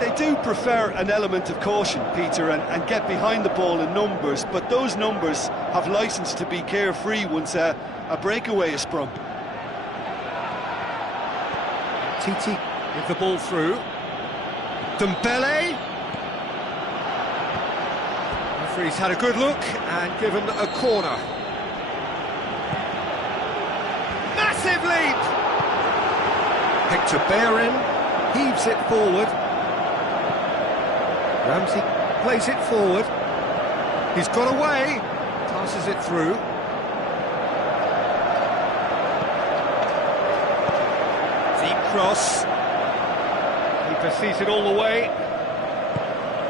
They do prefer an element of caution, Peter, and get behind the ball in numbers, but those numbers have licence to be carefree once a breakaway is sprung. Titi with the ball through. Dembele. Referee's had a good look and given a corner. Massive leap! Hector Bellerin heaves it forward. Ramsey plays it forward. He's got away, passes it through. Deep cross. Keeper sees it all the way.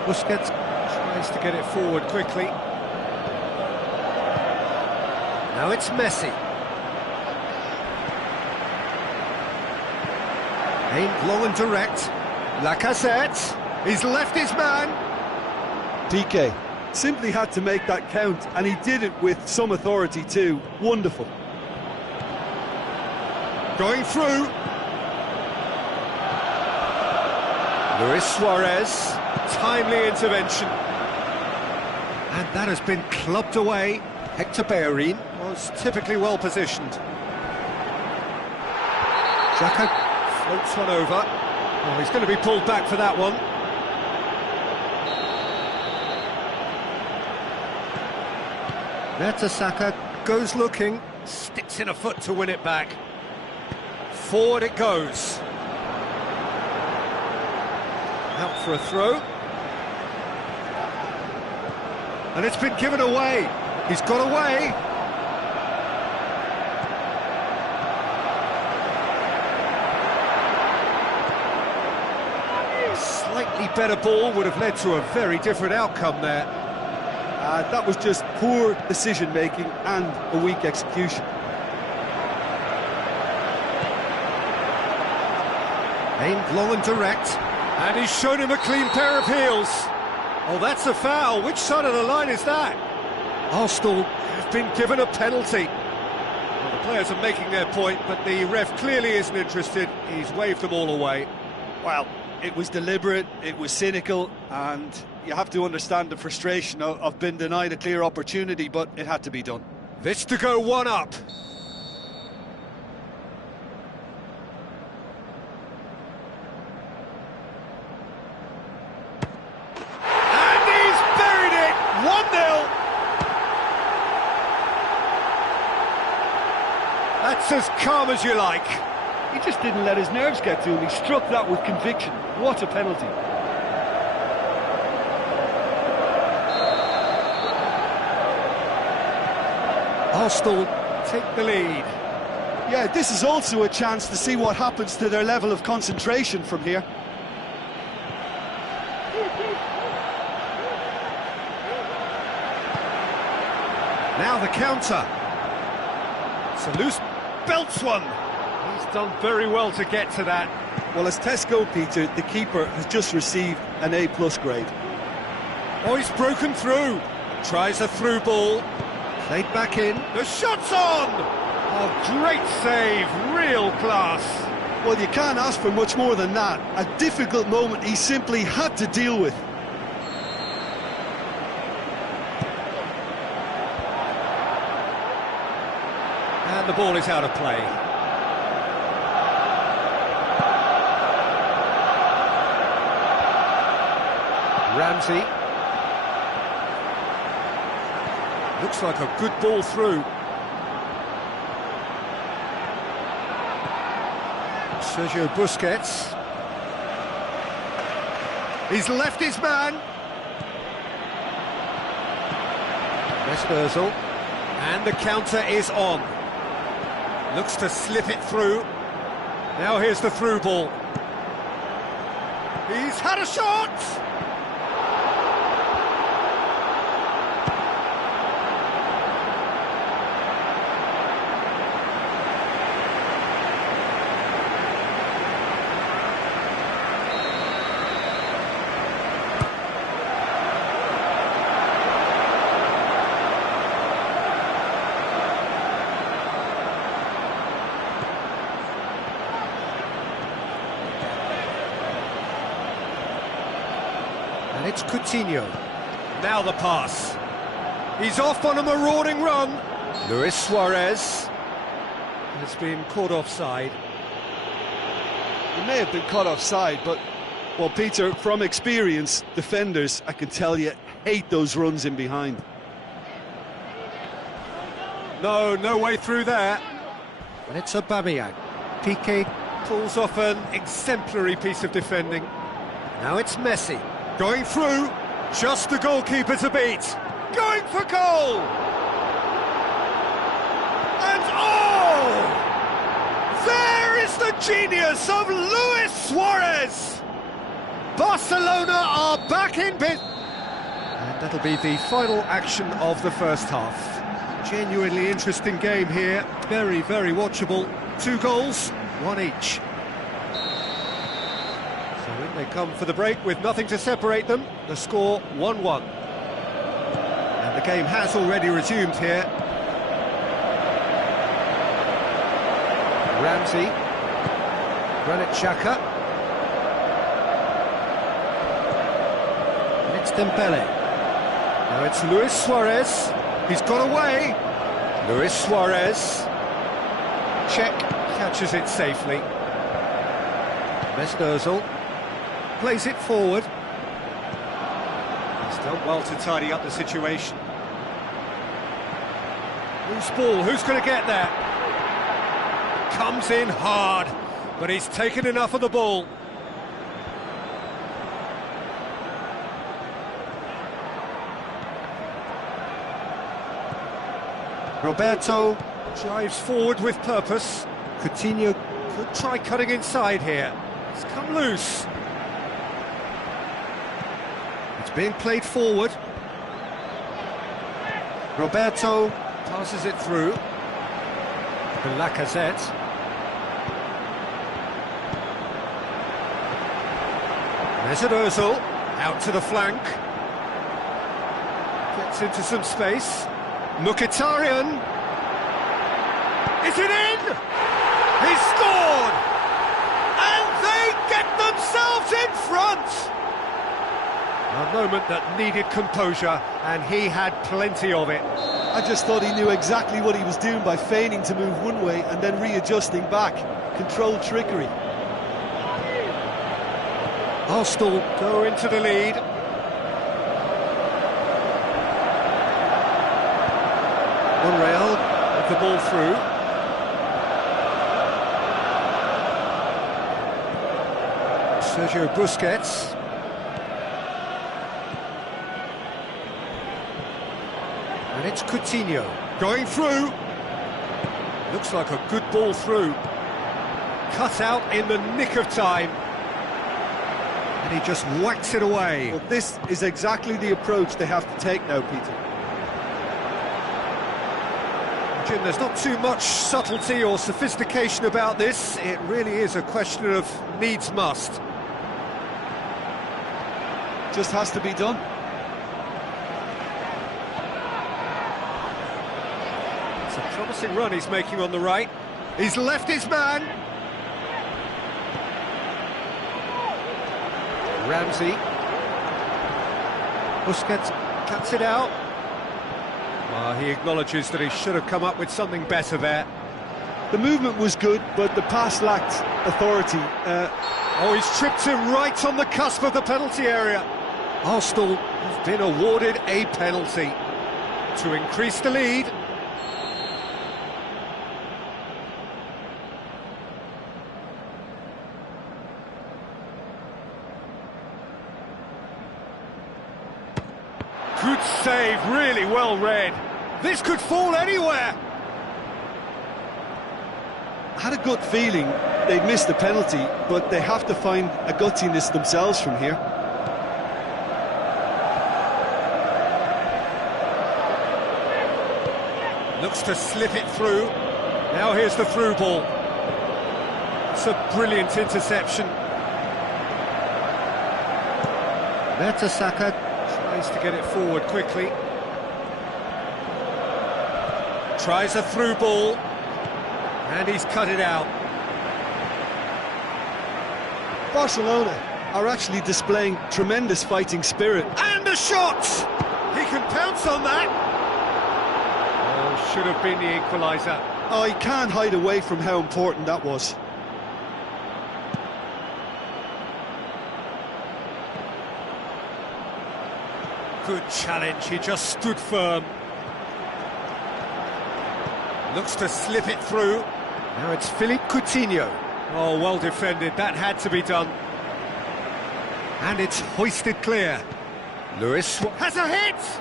Busquets tries to get it forward quickly. Now it's Messi. Aimed long and direct. Lacazette. He's left his man. PK simply had to make that count, and he did it with some authority too. Wonderful. Going through. Luis Suarez. Timely intervention. And that has been clubbed away. Hector Bellerin was typically well positioned. Xhaka floats one over. Oh, he's going to be pulled back for that one. Mertesacker goes looking, sticks in a foot to win it back. Forward it goes. Out for a throw. And it's been given away. He's got away. A slightly better ball would have led to a very different outcome there. That was just poor decision-making and a weak execution. Aimed long and direct. And he's shown him a clean pair of heels. Oh, that's a foul. Which side of the line is that? Arsenal have been given a penalty. Well, the players are making their point, but the ref clearly isn't interested. He's waved them all away. Well, it was deliberate, it was cynical, and you have to understand the frustration of being denied a clear opportunity, but it had to be done. This to go one up. And he's buried it! 1-0! That's as calm as you like. He just didn't let his nerves get to him. He struck that with conviction. What a penalty. Arsenal take the lead. Yeah, this is also a chance to see what happens to their level of concentration from here. Now the counter. Salus belts one. He's done very well to get to that. Well, as Tesco, Peter, the keeper has just received an A+ grade. Oh, he's broken through. Tries a through ball. Played back in. The shot's on! Oh, great save, real class. Well, you can't ask for much more than that. A difficult moment he simply had to deal with. And the ball is out of play. Ramsey. Looks like a good ball through. Sergio Busquets. He's left his man. Ozil. And the counter is on. Looks to slip it through. Now here's the through ball. He's had a shot! And it's Coutinho. Now the pass. He's off on a marauding run. Luis Suarez has been caught offside. He may have been caught offside, but, well, Peter, from experience, defenders, I can tell you, hate those runs in behind. No way through there. And it's Aubameyang. Piqué Pulls off an exemplary piece of defending. Now it's Messi. Going through, just the goalkeeper to beat. Going for goal! And oh! There is the genius of Luis Suarez! Barcelona are back in business. And that'll be the final action of the first half. Genuinely interesting game here. Very watchable. 2 goals, 1 each. So in they come for the break with nothing to separate them. The score 1-1. And the game has already resumed here. Ramsey. Granit Xhaka. And it's Dembele. Now it's Luis Suarez. He's got away. Luis Suarez. Check, catches it safely. Mesut Ozil. Plays it forward. He's done well to tidy up the situation. Loose ball, who's going to get there? Comes in hard, but he's taken enough of the ball. Roberto. Drives forward with purpose. Coutinho. Could try cutting inside here. It's come loose. It's being played forward. Roberto. Passes it through. Lacazette. Mesut Ozil out to the flank. Gets into some space. Mkhitaryan. Is it in? He's scored! And they get themselves in front! A moment that needed composure, and he had plenty of it. I just thought he knew exactly what he was doing by feigning to move one way and then readjusting back. Controlled trickery. Arsenal go into the lead. Monreal with the ball through. Sergio Busquets. And it's Coutinho. Going through. Looks like a good ball through. Cut out in the nick of time. And he just whacks it away. Well, this is exactly the approach they have to take now, Peter. Jim, there's not too much subtlety or sophistication about this. It really is a question of needs must. Just has to be done. Promising run he's making on the right. He's left his man. Ramsey. Busquets cuts it out. He acknowledges that he should have come up with something better there. The movement was good, but the pass lacked authority. He's tripped him right on the cusp of the penalty area. Arsenal have been awarded a penalty to increase the lead. Good save, really well read. This could fall anywhere. I had a gut feeling they'd missed the penalty, but they have to find a gutsiness themselves from here. Looks to slip it through. Now here's the through ball. It's a brilliant interception. Mertesacker Tries to get it forward quickly. Tries a through ball. And he's cut it out. Barcelona are actually displaying tremendous fighting spirit. And a shot! He can pounce on that. Should have been the equaliser. Oh, he can't hide away from how important that was. Good challenge, he just stood firm. Looks to slip it through. Now it's Philippe Coutinho. Oh, well defended, that had to be done. And it's hoisted clear. Lewis Has a hit!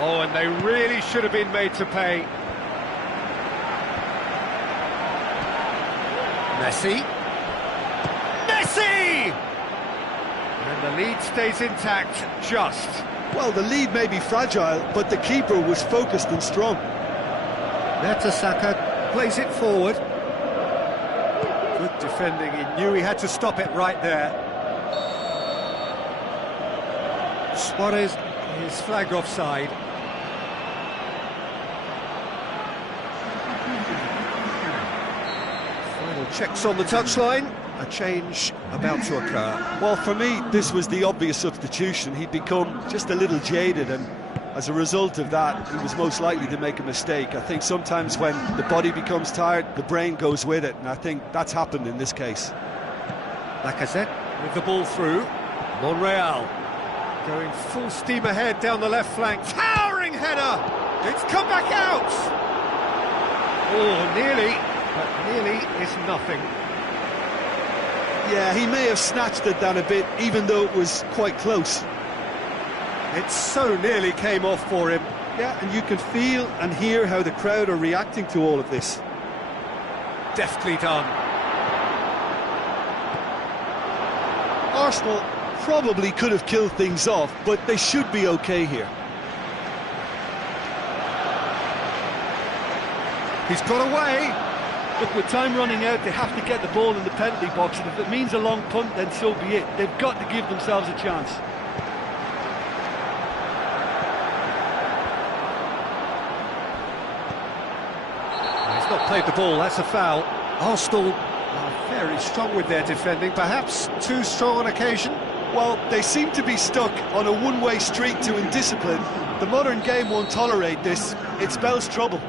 Oh, and they really should have been made to pay. Messi. Messi! And the lead stays intact, just. Well, the lead may be fragile, but the keeper was focused and strong. Mertesacker plays it forward. Good defending, he knew he had to stop it right there. Suarez He's flagged offside. Final checks on the touchline. A change about to occur. Well, for me, this was the obvious substitution. He'd become just a little jaded, and as a result of that, he was most likely to make a mistake. I think sometimes when the body becomes tired, the brain goes with it, and I think that's happened in this case. Lacazette with the ball through. Monreal going full steam ahead down the left flank. Towering header! It's come back out! Oh, nearly, but nearly is nothing. Yeah, he may have snatched it down a bit, even though it was quite close. It so nearly came off for him. Yeah, and you can feel and hear how the crowd are reacting to all of this. Deftly done. Arsenal probably could have killed things off, but they should be okay here. He's got away. Look, with time running out, they have to get the ball in the penalty box, and if it means a long punt, then so be it. They've got to give themselves a chance. He's not played the ball, that's a foul. Arsenal are very strong with their defending, perhaps too strong on occasion. Well, they seem to be stuck on a one-way street to indiscipline. The modern game won't tolerate this. It spells trouble.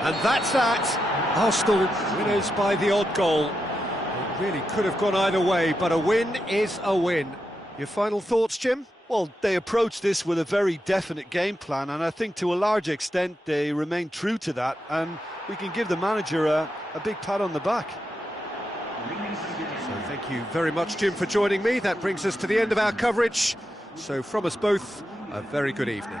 And that's that. Arsenal winners by the odd goal. It really could have gone either way, but a win is a win. Your final thoughts, Jim? Well, they approached this with a very definite game plan, and I think to a large extent they remain true to that, and we can give the manager a big pat on the back. So thank you very much, Jim, for joining me. That brings us to the end of our coverage. So from us both, a very good evening.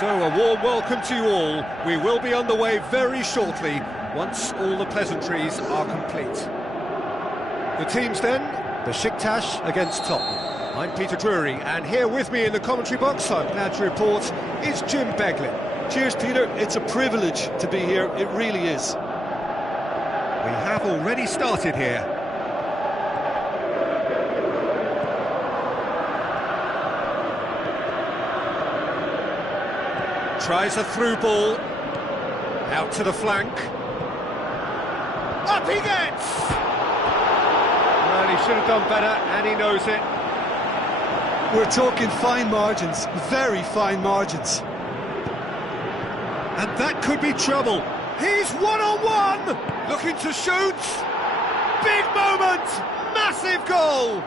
So a warm welcome to you all. We will be underway very shortly, once all the pleasantries are complete. The teams then, Besiktas against Tottenham. I'm Peter Drury, and here with me in the commentary box, I'm glad to report, is Jim Beglin. Cheers, Peter. It's a privilege to be here. It really is. We have already started here. Tries a through ball. Out to the flank. Up he gets! Well, he should have done better, and he knows it. We're talking fine margins, very fine margins. And that could be trouble. He's one-on-one! Looking to shoot! Big moment! Massive goal!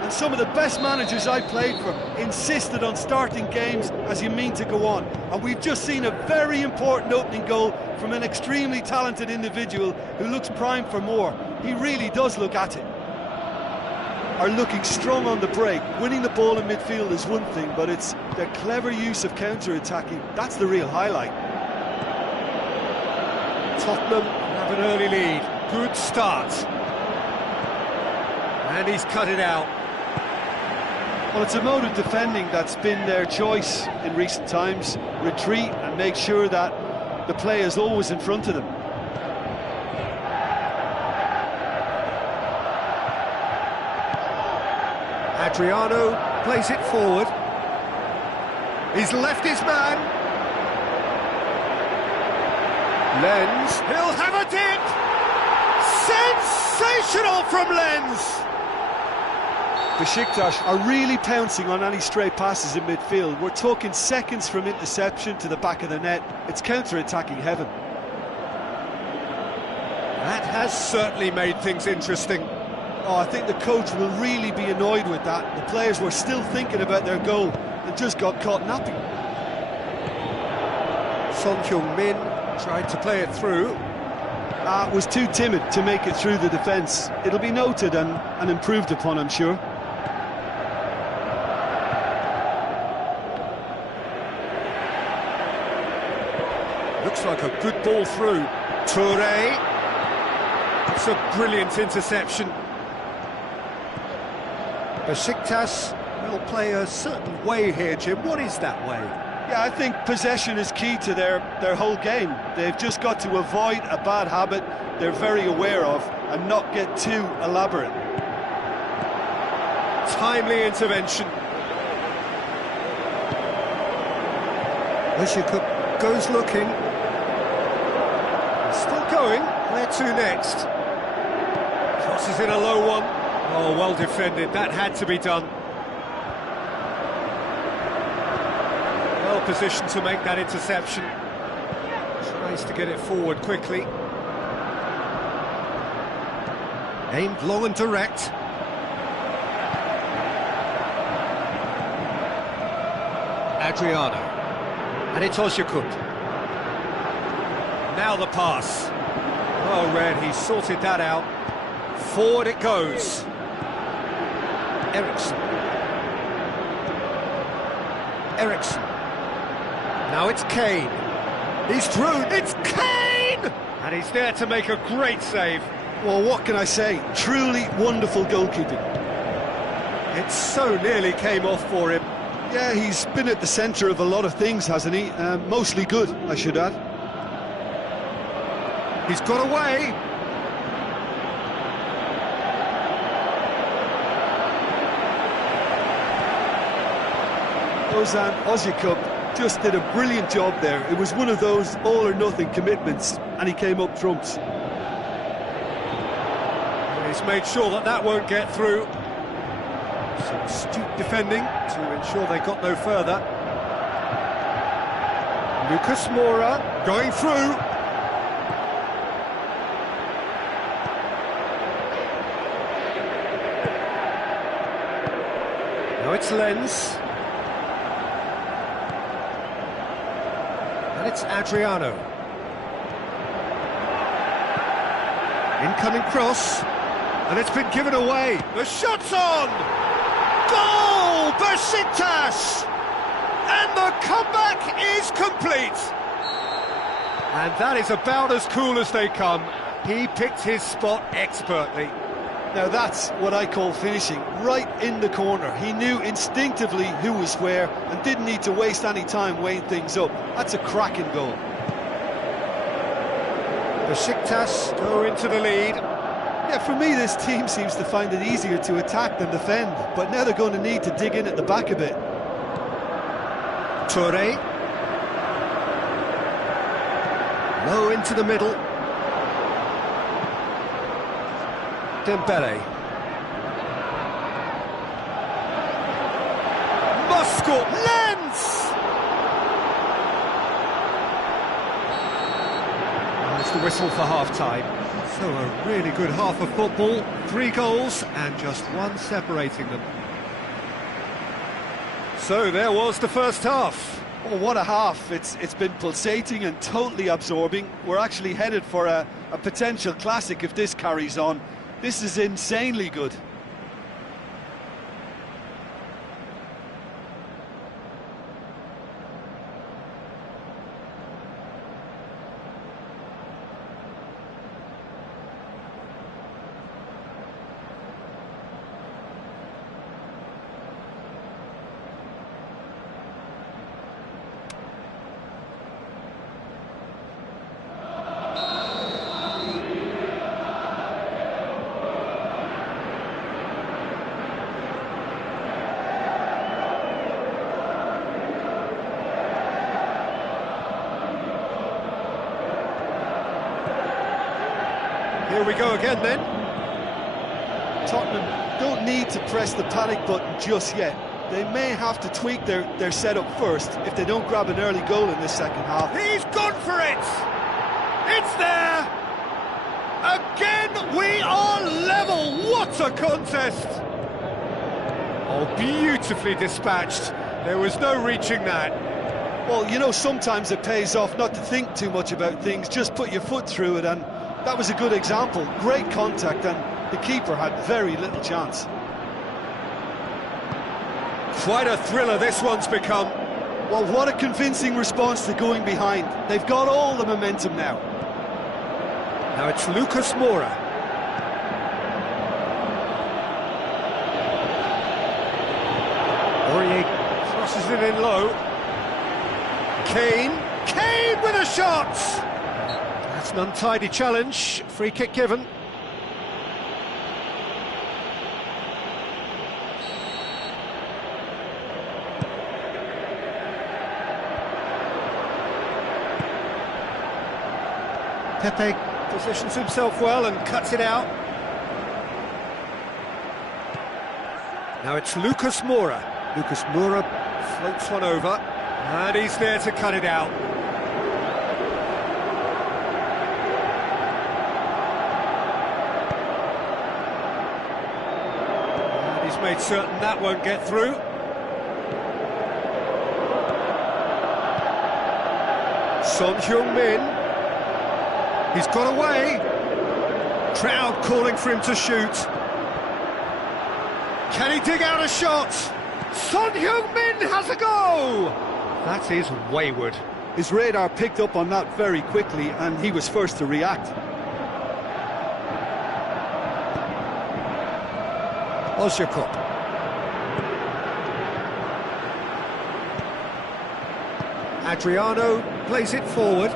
And some of the best managers I played for insisted on starting games as you mean to go on. And we've just seen a very important opening goal from an extremely talented individual who looks primed for more. He really does look at it. Are looking strong on the break. Winning the ball in midfield is one thing, but it's their clever use of counter-attacking. That's the real highlight. Tottenham have an early lead. Good start. And he's cut it out. Well, it's a mode of defending that's been their choice in recent times. Retreat and make sure that the play is always in front of them. Adriano plays it forward. He's left his man. Lenz, he'll have a dip! Sensational from Lenz! Besiktas are really pouncing on any stray passes in midfield. We're talking seconds from interception to the back of the net. It's counter-attacking heaven. That has certainly made things interesting. Oh, I think the coach will really be annoyed with that. The players were still thinking about their goal and just got caught napping. Son Heung-min tried to play it through. Was too timid to make it through the defence. It'll be noted and improved upon, I'm sure. Looks like a good ball through. Touré. It's a brilliant interception. Besiktas will play a certain way here, Jim. What is that way? Yeah, I think possession is key to their whole game. They've just got to avoid a bad habit they're very aware of and not get too elaborate. Timely intervention. Besiktas goes looking. Still going. Where to next? Crosses in a low one. Oh, well defended. That had to be done. Well positioned to make that interception. Tries to get it forward quickly. Aimed long and direct. Adriano. And it's Ozyakup. Now the pass. Oh, Red, he sorted that out. Forward it goes. Eriksson. Now it's Kane. He's through. It's Kane! And he's there to make a great save. Well, what can I say? Truly wonderful goalkeeping. It so nearly came off for him. Yeah, he's been at the centre of a lot of things, hasn't he? Mostly good, I should add. He's got away. Ozan Ozyakup just did a brilliant job there. It was one of those all-or-nothing commitments, and he came up trumps. He's made sure that that won't get through. Some astute defending to ensure they got no further. Lucas Moura going through. Now it's Lenz. And it's Adriano. Incoming cross. And it's been given away. The shot's on! Goal! Besiktas! And the comeback is complete! And that is about as cool as they come. He picked his spot expertly. Now that's what I call finishing, right in the corner. He knew instinctively who was where and didn't need to waste any time weighing things up. That's a cracking goal. Besiktas go into the lead. Yeah, for me this team seems to find it easier to attack than defend, but now they're going to need to dig in at the back a bit. Toure. Low into the middle. Dembele. Muscat. Lens! That's the whistle for half-time. So a really good half of football. 3 goals and just one separating them. So there was the first half. Oh, what a half. It's been pulsating and totally absorbing. We're actually headed for a potential classic if this carries on. This is insanely good. Here we go again then. Tottenham don't need to press the panic button just yet. They may have to tweak their setup first if they don't grab an early goal in this second half. He's gone for it! It's there! Again, we are level! What a contest! Oh, beautifully dispatched. There was no reaching that. Well, you know, sometimes it pays off not to think too much about things, just put your foot through it, and that was a good example. Great contact, and the keeper had very little chance. Quite a thriller this one's become. Well, what a convincing response to going behind. They've got all the momentum now. Now it's Lucas Moura. Aurier crosses it in low. Kane with a shot! That's an untidy challenge. Free kick given. Pepe positions himself well and cuts it out. Now it's Lucas Moura. Lucas Moura floats one over, and he's there to cut it out. And he's made certain that won't get through. Son Heung-min. He's got away. Crowd calling for him to shoot. Can he dig out a shot? Son Heung-min has a go! That is wayward. His radar picked up on that very quickly, and he was first to react. Ozyakup. Adriano plays it forward.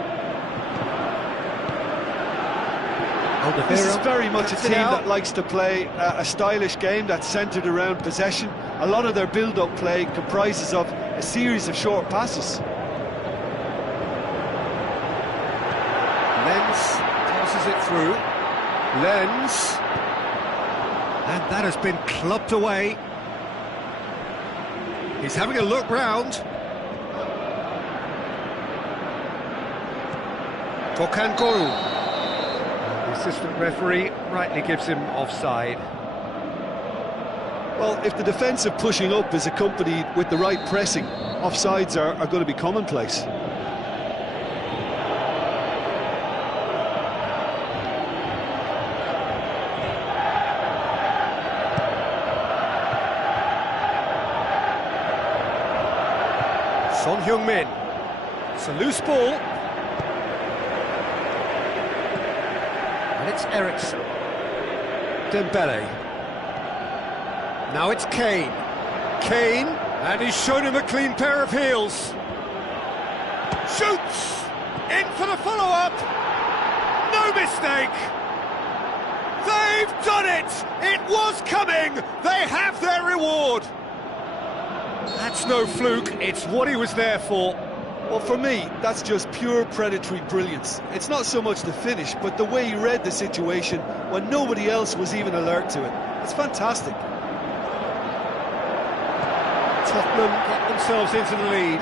This is very much a team that likes to play a stylish game that's centred around possession. A lot of their build-up play comprises of a series of short passes. Lens passes it through. Lens. And that has been clubbed away. He's having a look round. Tokan Goru. The assistant referee rightly gives him offside. Well, if the defensive pushing up is accompanied with the right pressing, offsides are going to be commonplace. Son Heung-min. It's a loose ball. And it's Eriksson. Dembele. Now it's Kane. Kane, and he's shown him a clean pair of heels. Shoots! In for the follow-up! No mistake! They've done it! It was coming! They have their reward! That's no fluke, it's what he was there for. Well, for me, that's just pure predatory brilliance. It's not so much the finish, but the way he read the situation when nobody else was even alert to it. It's fantastic. Tottenham get themselves into the lead.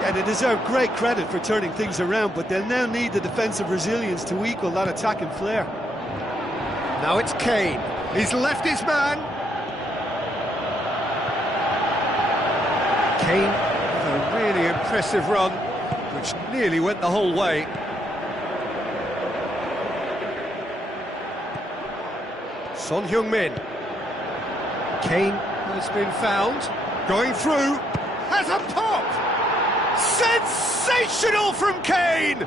Yeah, they deserve great credit for turning things around, but they'll now need the defensive resilience to equal that attacking flair. Now it's Kane. He's left his man. Kane with a really impressive run, which nearly went the whole way. Son Heung-min. Kane has been found. Going through. Has a pop! Sensational from Kane!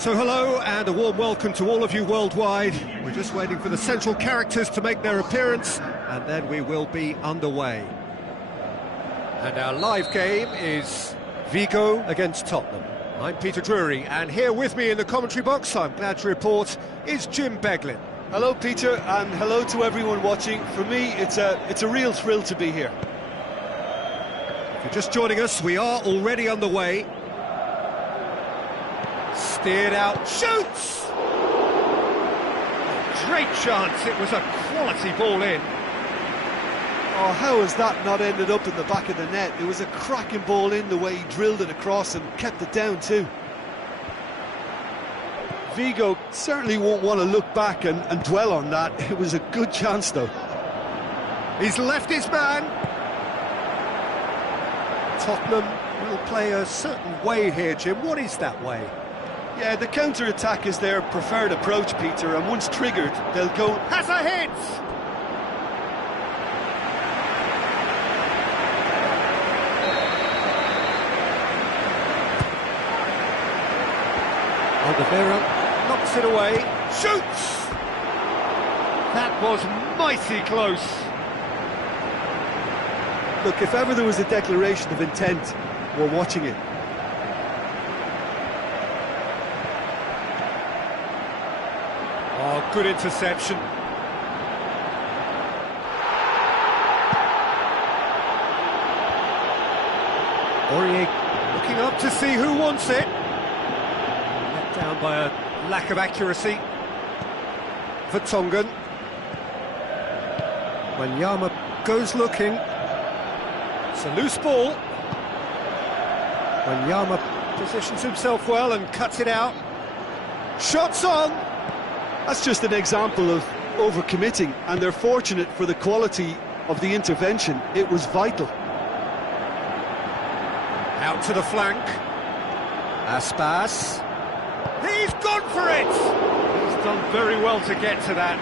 So hello and a warm welcome to all of you worldwide. We're just waiting for the central characters to make their appearance and then we will be underway. And our live game is Vigo against Tottenham. I'm Peter Drury and here with me in the commentary box, I'm glad to report, is Jim Beglin. Hello, Peter, and hello to everyone watching. For me, it's a real thrill to be here. If you're just joining us, we are already underway. Steered out, shoots! Great chance, it was a quality ball in. Oh, how has that not ended up in the back of the net? It was a cracking ball in the way he drilled it across and kept it down too. Vigo certainly won't want to look back and dwell on that. It was a good chance though. He's left his man. Tottenham will play a certain way here, Jim. What is that way? Yeah, the counter-attack is their preferred approach, Peter, and once triggered, they'll go... Has a hit! Alderweireld knocks it away, shoots! That was mighty close. Look, if ever there was a declaration of intent, we're watching it. Oh, good interception. Aurier looking up to see who wants it. Let down by a lack of accuracy. Vertonghen. When Yama goes looking, it's a loose ball. When Yama positions himself well and cuts it out. Shots on! That's just an example of overcommitting, and they're fortunate for the quality of the intervention. It was vital. Out to the flank. Aspas. He's gone for it! He's done very well to get to that.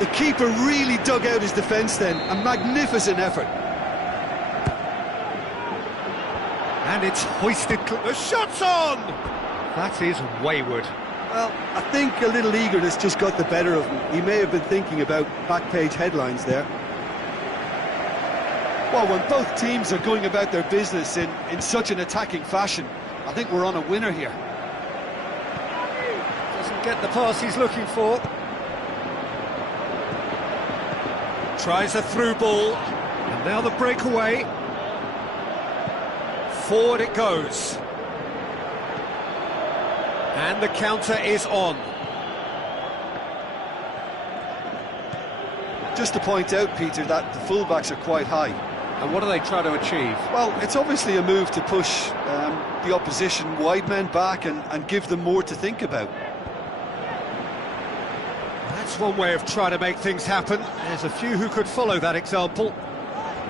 The keeper really dug out his defence then. A magnificent effort. And it's hoisted. The shot's on! That is wayward. Well, I think a little eagerness just got the better of him. He may have been thinking about back-page headlines there. Well, when both teams are going about their business in such an attacking fashion, I think we're on a winner here. Doesn't get the pass he's looking for. Tries a through ball. And now the breakaway. Forward it goes. And the counter is on. Just to point out, Peter, that the fullbacks are quite high. And what are they trying to achieve? Well, it's obviously a move to push the opposition wide men back and give them more to think about. That's one way of trying to make things happen. There's a few who could follow that example.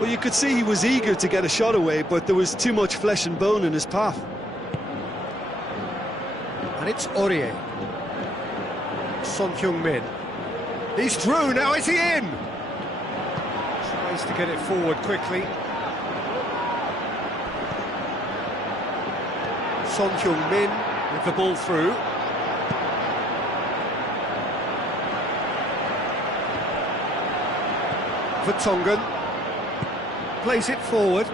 Well, you could see he was eager to get a shot away, but there was too much flesh and bone in his path. And it's Aurier. Son Heung-min. He's through, now is he in? Tries to get it forward quickly. Son Heung-min with the ball through. Vertonghen plays it forward.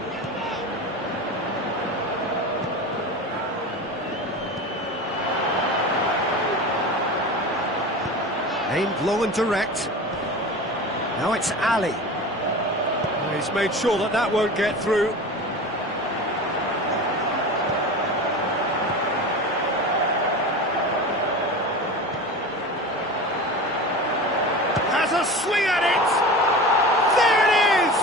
Aimed long and direct. Now it's Ali. He's made sure that that won't get through. Has a swing at it! There it is!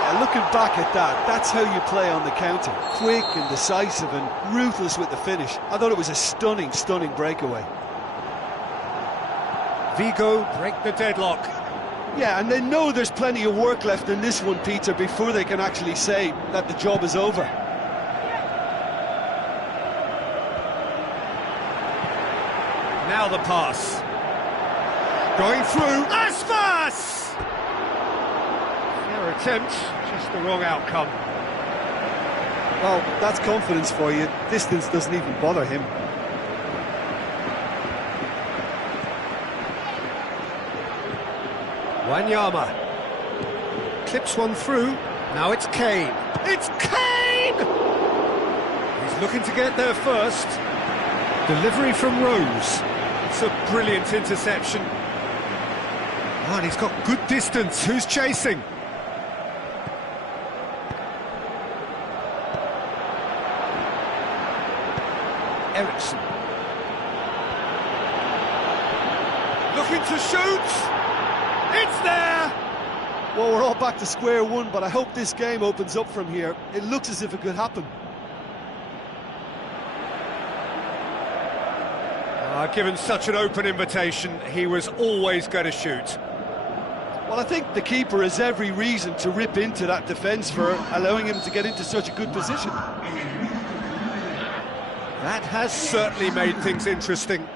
Yeah, looking back at that, that's how you play on the counter. Quick and decisive and ruthless with the finish. I thought it was a stunning, stunning breakaway. Vigo break the deadlock. Yeah, and they know there's plenty of work left in this one, Peter, before they can actually say that the job is over. Now the pass. Going through. Aspas! Fair attempt, just the wrong outcome. Well, that's confidence for you. Distance doesn't even bother him. Wanyama clips one through. Now it's Kane. It's Kane! He's looking to get there first. Delivery from Rose. It's a brilliant interception. And he's got good distance. Who's chasing? Ericsson. Looking to shoot. It's there! Well, we're all back to square one, but I hope this game opens up from here. It looks as if it could happen. Given such an open invitation, he was always going to shoot. Well, I think the keeper has every reason to rip into that defence for allowing him to get into such a good position. That has certainly made things interesting.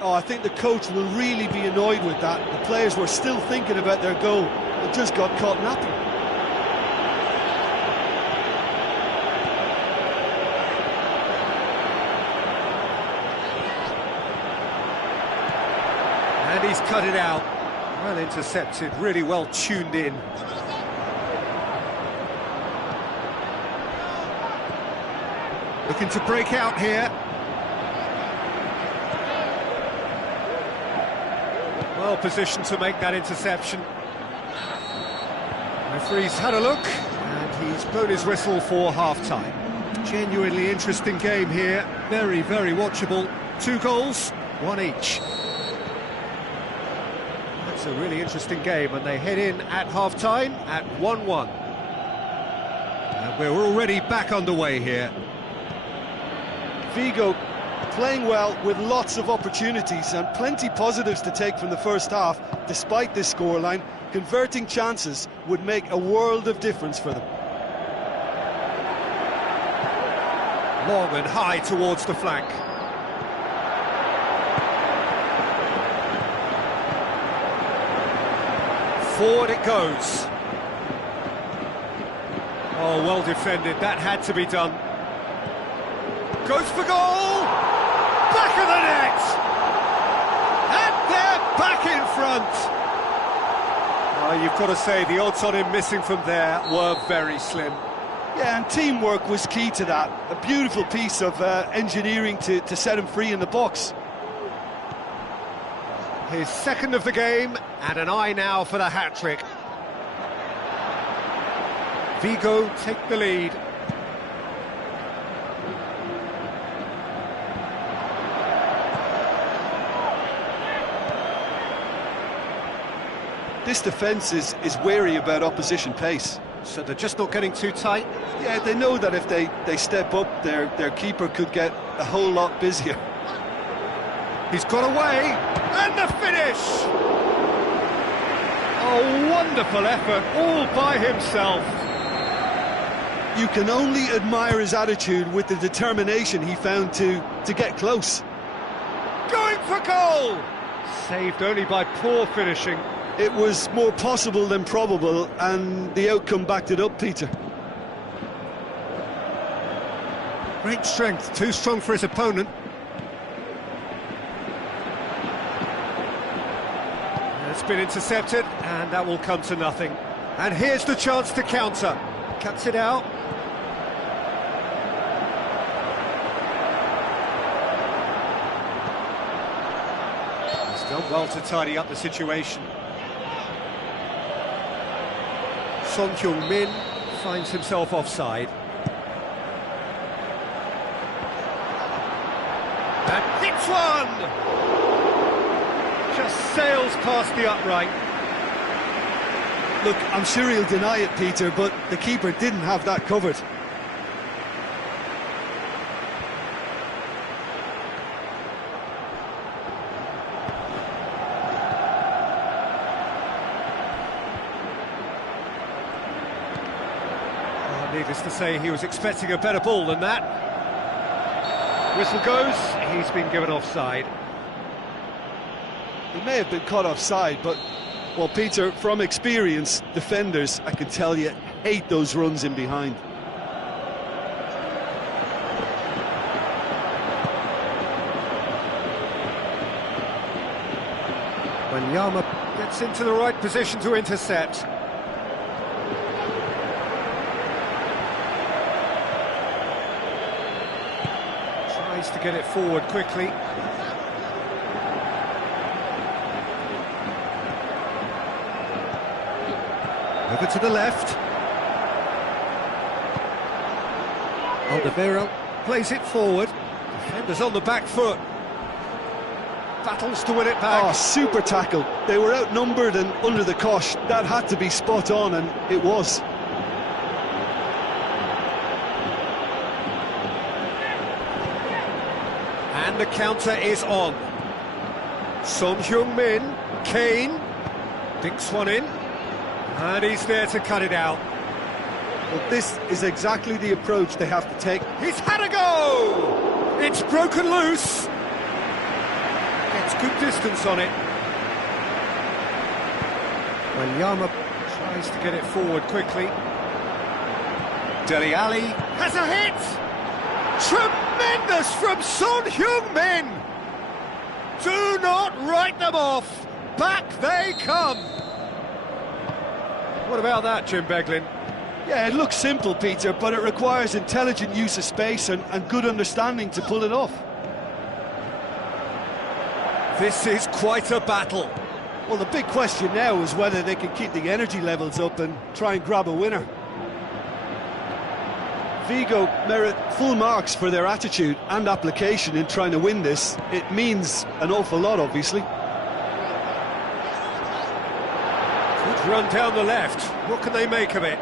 Oh, I think the coach will really be annoyed with that. The players were still thinking about their goal. It just got caught napping. And he's cut it out. Well intercepted, really well tuned in. Looking to break out here. Well positioned to make that interception. Referee's had a look, and he's blown his whistle for half-time. Genuinely interesting game here. Very, very watchable. 2 goals, 1 each. That's a really interesting game, and they head in at half-time at 1-1. And we're already back underway here. Vigo playing well with lots of opportunities and plenty positives to take from the first half. Despite this scoreline, converting chances would make a world of difference for them. Long and high towards the flank. Forward it goes. Oh, well defended. That had to be done. Goes for goal! Back of the net! And they're back in front! You've got to say, the odds on him missing from there were very slim. Yeah, and teamwork was key to that. A beautiful piece of engineering to set him free in the box. His second of the game, and an eye now for the hat-trick. Vigo take the lead. This defence is wary about opposition pace. So they're just not getting too tight? Yeah, they know that if they step up, their keeper could get a whole lot busier. He's got away, and the finish! A wonderful effort, all by himself. You can only admire his attitude with the determination he found to get close. Going for goal! Saved only by poor finishing. It was more possible than probable, and the outcome backed it up, Peter. Great strength, too strong for his opponent. It's been intercepted, and that will come to nothing. And here's the chance to counter. Cuts it out. He's done well to tidy up the situation. Son Heung-min finds himself offside. And hits one! Just sails past the upright. Look, I'm sure he'll deny it, Peter, but the keeper didn't have that covered. Needless to say, he was expecting a better ball than that. Whistle goes, he's been given offside. He may have been caught offside, but, well, Peter, from experience, defenders, I can tell you, hate those runs in behind. Wanyama Gets into the right position to intercept. Tries to get it forward quickly. Over to the left. Alderweireld plays it forward. Defenders on the back foot. Battles to win it back. Oh, super tackle. They were outnumbered and under the cosh. That had to be spot on, and it was. And the counter is on. Son Heung-min, Kane, dinks one in, and he's there to cut it out. Well, this is exactly the approach they have to take. He's had a go! It's broken loose. Gets good distance on it. Wanyama tries to get it forward quickly. Dele Alli has a hit! Tremendous from Son Heung-min! Do not write them off! Back they come! What about that, Jim Beglin? Yeah, it looks simple, Peter, but it requires intelligent use of space and good understanding to pull it off. This is quite a battle. Well, the big question now is whether they can keep the energy levels up and try and grab a winner. Vigo merit full marks for their attitude and application in trying to win this. It means an awful lot, obviously. Good run down the left. What can they make of it?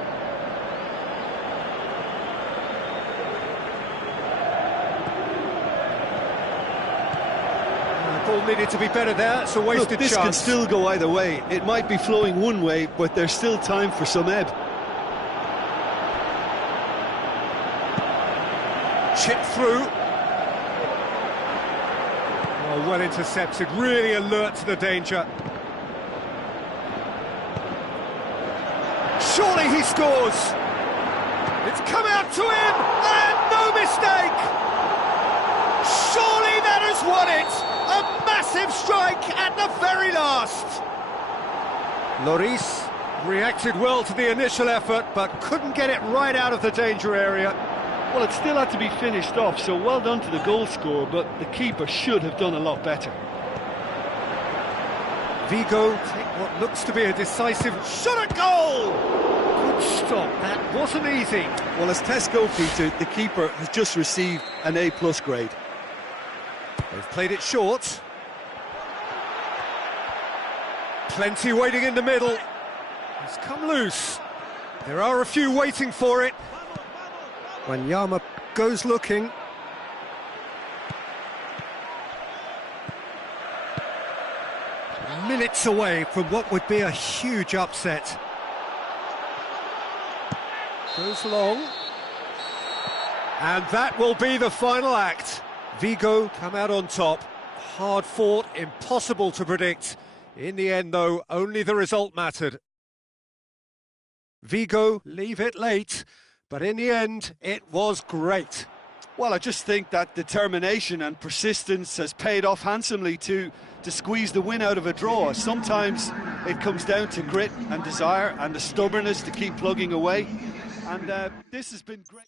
Ball needed to be better there. It's a wasted Look, this chance. can still go either way. It might be flowing one way, but there's still time for some ebb. Chip through. Oh, well intercepted, really alert to the danger. Surely he scores! It's come out to him, and no mistake! Surely that has won it! A massive strike at the very last! Lloris reacted well to the initial effort, but couldn't get it right out of the danger area. Well, it still had to be finished off, so well done to the goal scorer, but the keeper should have done a lot better. Vigo take what looks to be a decisive shot at goal! Good stop, that wasn't easy. Well, as tests go, Peter, the keeper has just received an A+ grade. They've played it short. Plenty waiting in the middle. It's come loose. There are a few waiting for it. Wanyama goes looking. Minutes away from what would be a huge upset. Goes long. And that will be the final act. Vigo come out on top. Hard fought, impossible to predict. In the end, though, only the result mattered. Vigo leave it late, but in the end, it was great. Well, I just think that determination and persistence has paid off handsomely to squeeze the win out of a draw. Sometimes it comes down to grit and desire and the stubbornness to keep plugging away. And this has been great.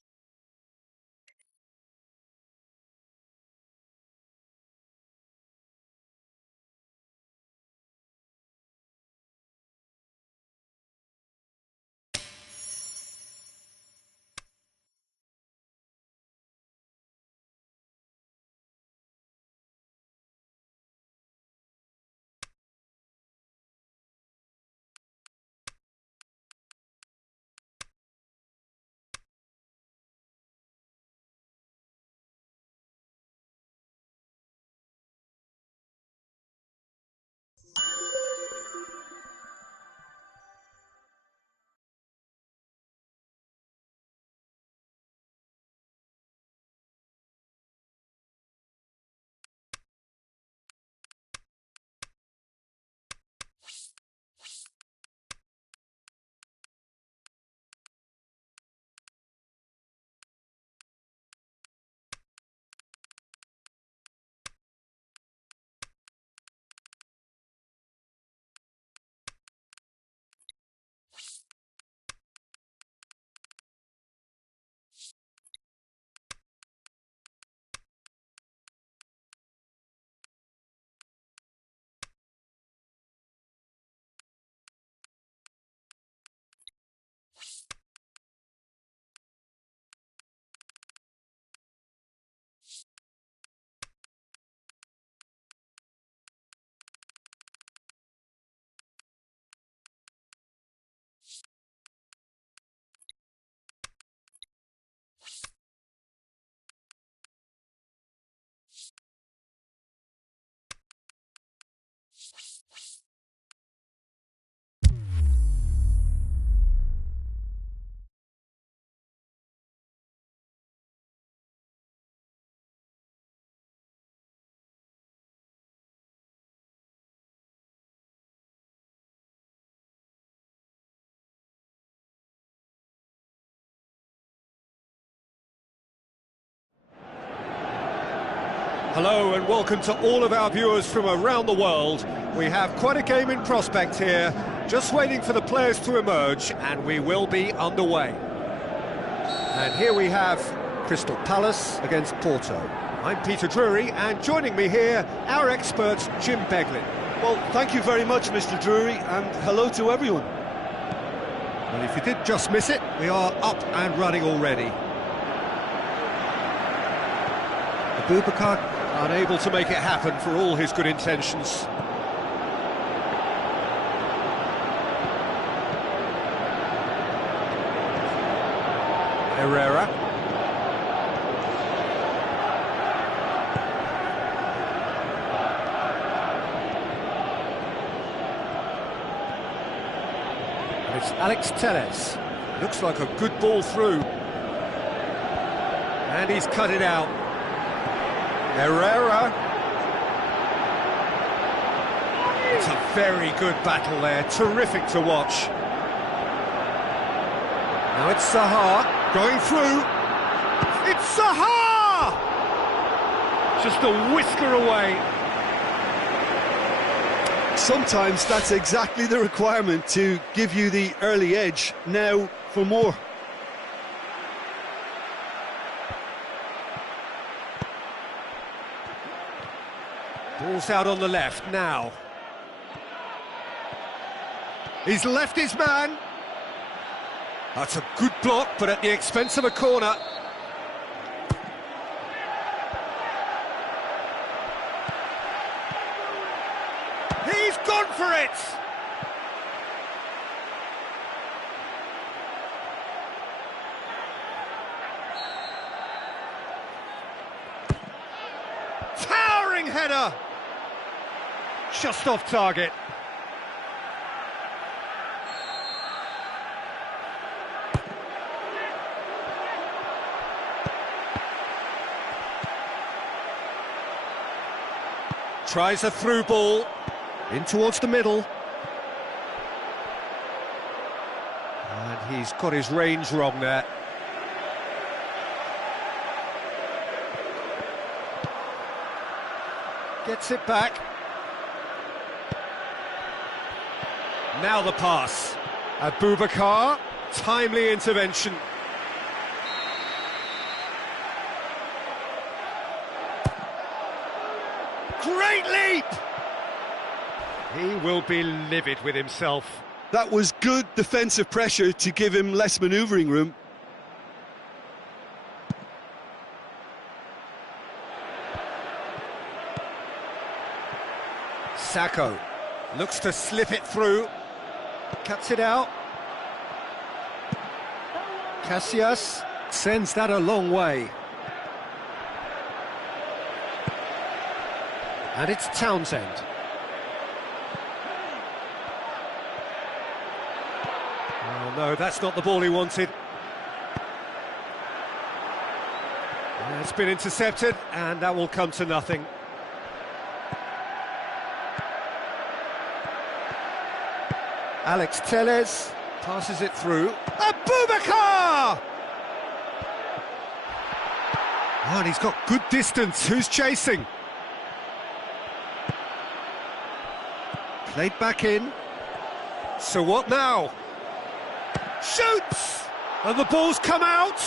Hello and welcome to all of our viewers from around the world. We have quite a game in prospect here, just waiting for the players to emerge, and we will be underway. And here we have Crystal Palace against Porto. I'm Peter Drury, and joining me here, our expert Jim Beglin. Well, thank you very much, Mr. Drury, and hello to everyone. Well, if you did just miss it, we are up and running already. Abubakar unable to make it happen for all his good intentions. Herrera. And it's Alex Telles. Looks like a good ball through. And he's cut it out. Herrera. It's a very good battle there, terrific to watch. Now it's Zaha going through. It's Zaha! Just a whisker away. Sometimes that's exactly the requirement to give you the early edge. Now for more. Ball's out on the left now. He's left his man. That's a good block, but at the expense of a corner. He's gone for it! Towering header! Just off target. Tries a through ball, in towards the middle. And he's got his range wrong there. Gets it back. Now the pass. Abubakar, timely intervention. Great leap! He will be livid with himself. That was good defensive pressure to give him less manoeuvring room. Sacco looks to slip it through. Cuts it out. Casillas sends that a long way. And it's Townsend. Oh no, that's not the ball he wanted. It's been intercepted, and that will come to nothing. Alex Telles passes it through. Abubakar! Oh, and he's got good distance. Who's chasing? Played back in. So what now? Shoots! And the ball's come out!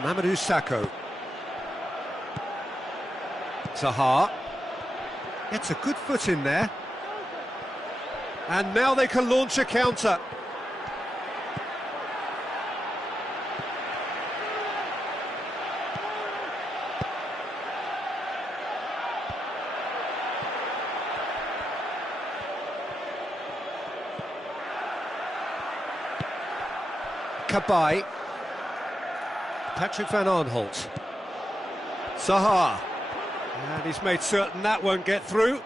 Mamadou Sakho. Zaha gets a good foot in there. And now they can launch a counter. Cabaye. Patrick Van Aanholt. Zaha. And he's made certain that won't get through.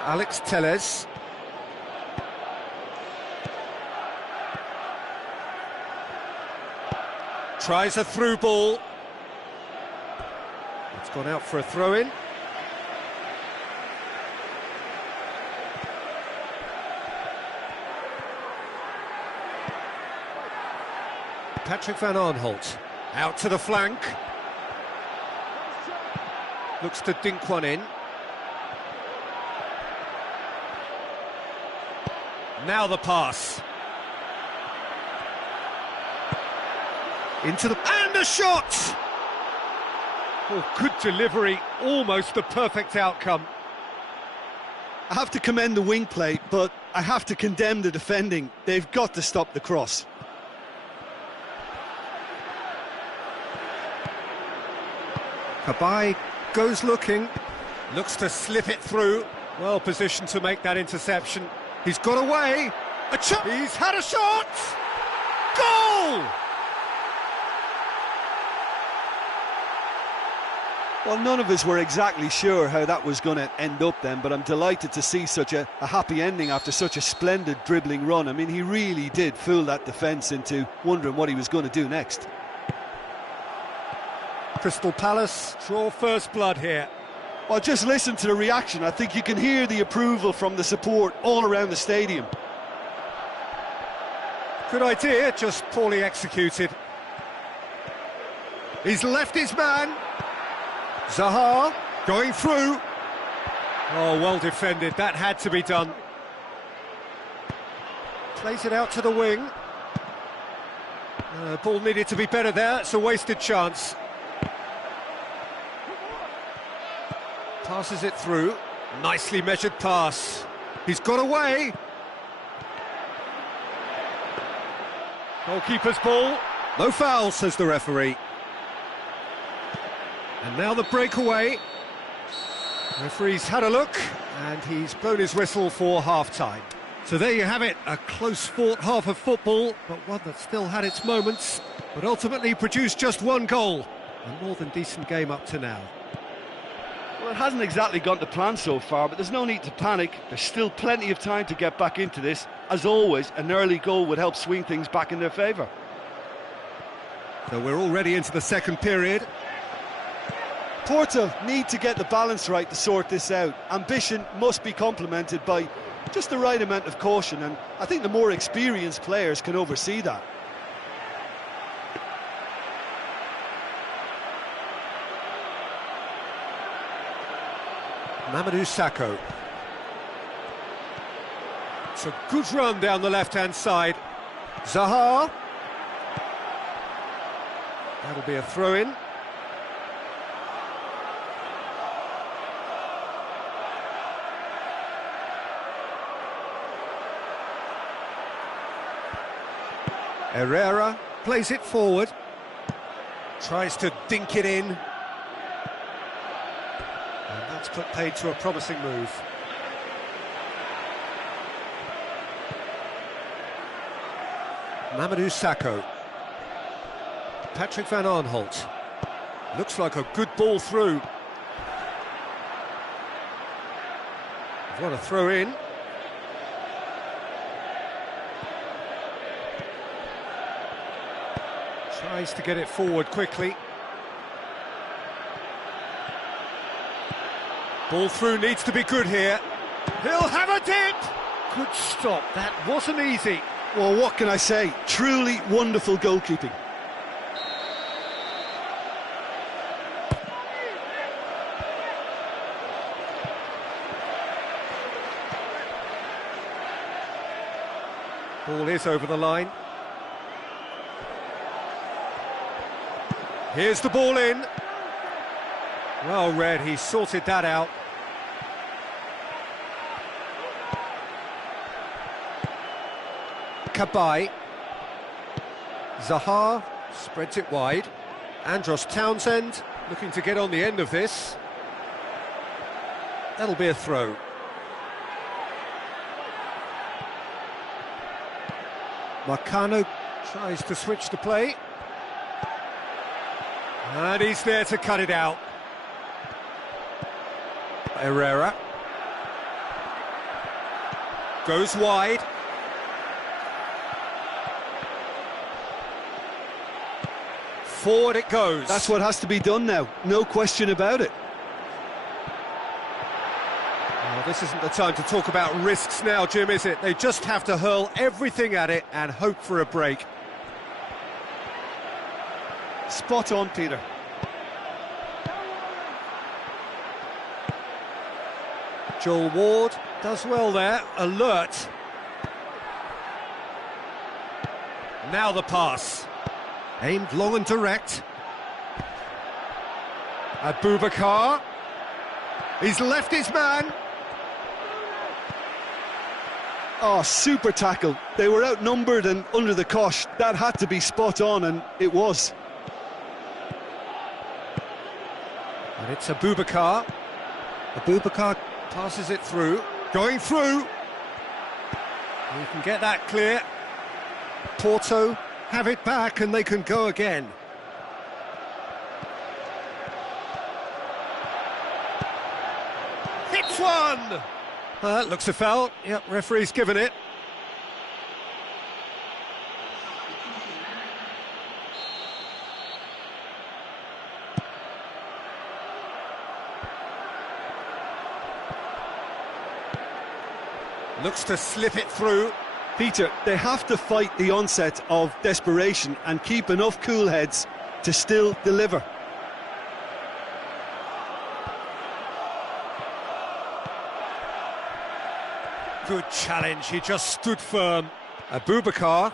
Alex Telles. Tries a through ball. It's gone out for a throw-in. Patrick Van Aanholt, out to the flank. Looks to dink one in. Now the pass. Into the... and a shot! Oh, good delivery, almost the perfect outcome. I have to commend the wing play, but I have to condemn the defending. They've got to stop the cross. Kabai goes looking, looks to slip it through. Well positioned to make that interception. He's got away. He's had a shot! Goal! Well, none of us were exactly sure how that was going to end up then, but I'm delighted to see such a happy ending after such a splendid dribbling run. I mean, he really did fool that defence into wondering what he was going to do next. Crystal Palace draw first blood here. Well, just listen to the reaction. I think you can hear the approval from the support all around the stadium. Good idea, just poorly executed. He's left his man. Zaha going through. Oh, well defended, that had to be done. Plays it out to the wing. Ball needed to be better there, it's a wasted chance. Passes it through. Nicely measured pass. He's got away. Goalkeeper's ball. No foul, says the referee. And now the breakaway. Referee's had a look, and he's blown his whistle for half-time. So there you have it, a close-fought half of football, but one that still had its moments, but ultimately produced just one goal. A more than decent game up to now. Well, it hasn't exactly gone to plan so far, but there's no need to panic. There's still plenty of time to get back into this. As always, an early goal would help swing things back in their favour. So we're already into the second period. Porto need to get the balance right to sort this out. Ambition must be complemented by just the right amount of caution, and I think the more experienced players can oversee that. Mamadou Sakho. It's a good run down the left-hand side. Zaha. That'll be a throw-in. Herrera plays it forward. Tries to dink it in. And that's put paid to a promising move. Mamadou Sakho. Patrick Van Aanholt. Looks like a good ball through. What a throw in. Tries to get it forward quickly. Ball through needs to be good here. He'll have a dip! Good stop, that wasn't easy. Well, what can I say? Truly wonderful goalkeeping. Ball is over the line. Here's the ball in. Well read, he sorted that out. Kabai. Zaha spreads it wide. Andros Townsend looking to get on the end of this. That'll be a throw. Marcano tries to switch the play. And he's there to cut it out. Herrera. Goes wide. Forward it goes. That's what has to be done now, no question about it. Well, this isn't the time to talk about risks now, Jim, is it? They just have to hurl everything at it and hope for a break. Spot on, Peter. Joel Ward does well there, alert. Now the pass. Aimed long and direct. Abubakar. He's left his man. Oh, super tackle. They were outnumbered and under the cosh. That had to be spot on, and it was. And it's Abubakar. Abubakar passes it through. Going through. He can get that clear. Porto have it back and they can go again. Hits one! That looks a foul. Yep, referee's given it. Looks to slip it through. Peter, they have to fight the onset of desperation and keep enough cool heads to still deliver. Good challenge, he just stood firm. Abubakar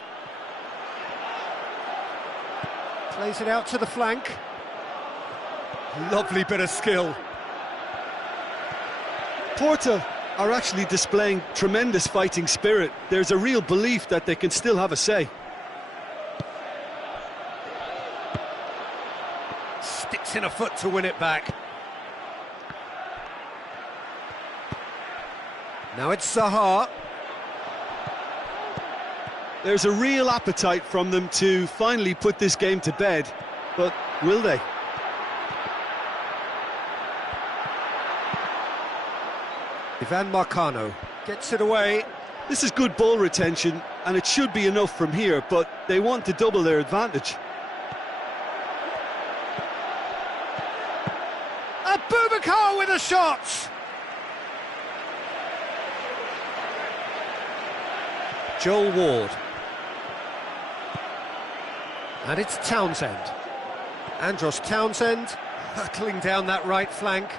plays it out to the flank. Lovely bit of skill. Porto are actually displaying tremendous fighting spirit. There's a real belief that they can still have a say. Sticks in a foot to win it back. Now it's Zaha. There's a real appetite from them to finally put this game to bed, but will they? Ivan Marcano gets it away. This is good ball retention, and it should be enough from here, but they want to double their advantage. Abubakar with a shot! Joel Ward. And it's Townsend. Andros Townsend hurtling down that right flank.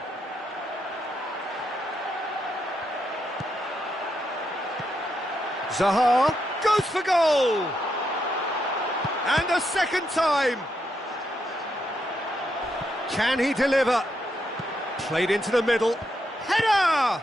Zaha goes for goal! And a second time! Can he deliver? Played into the middle. Header!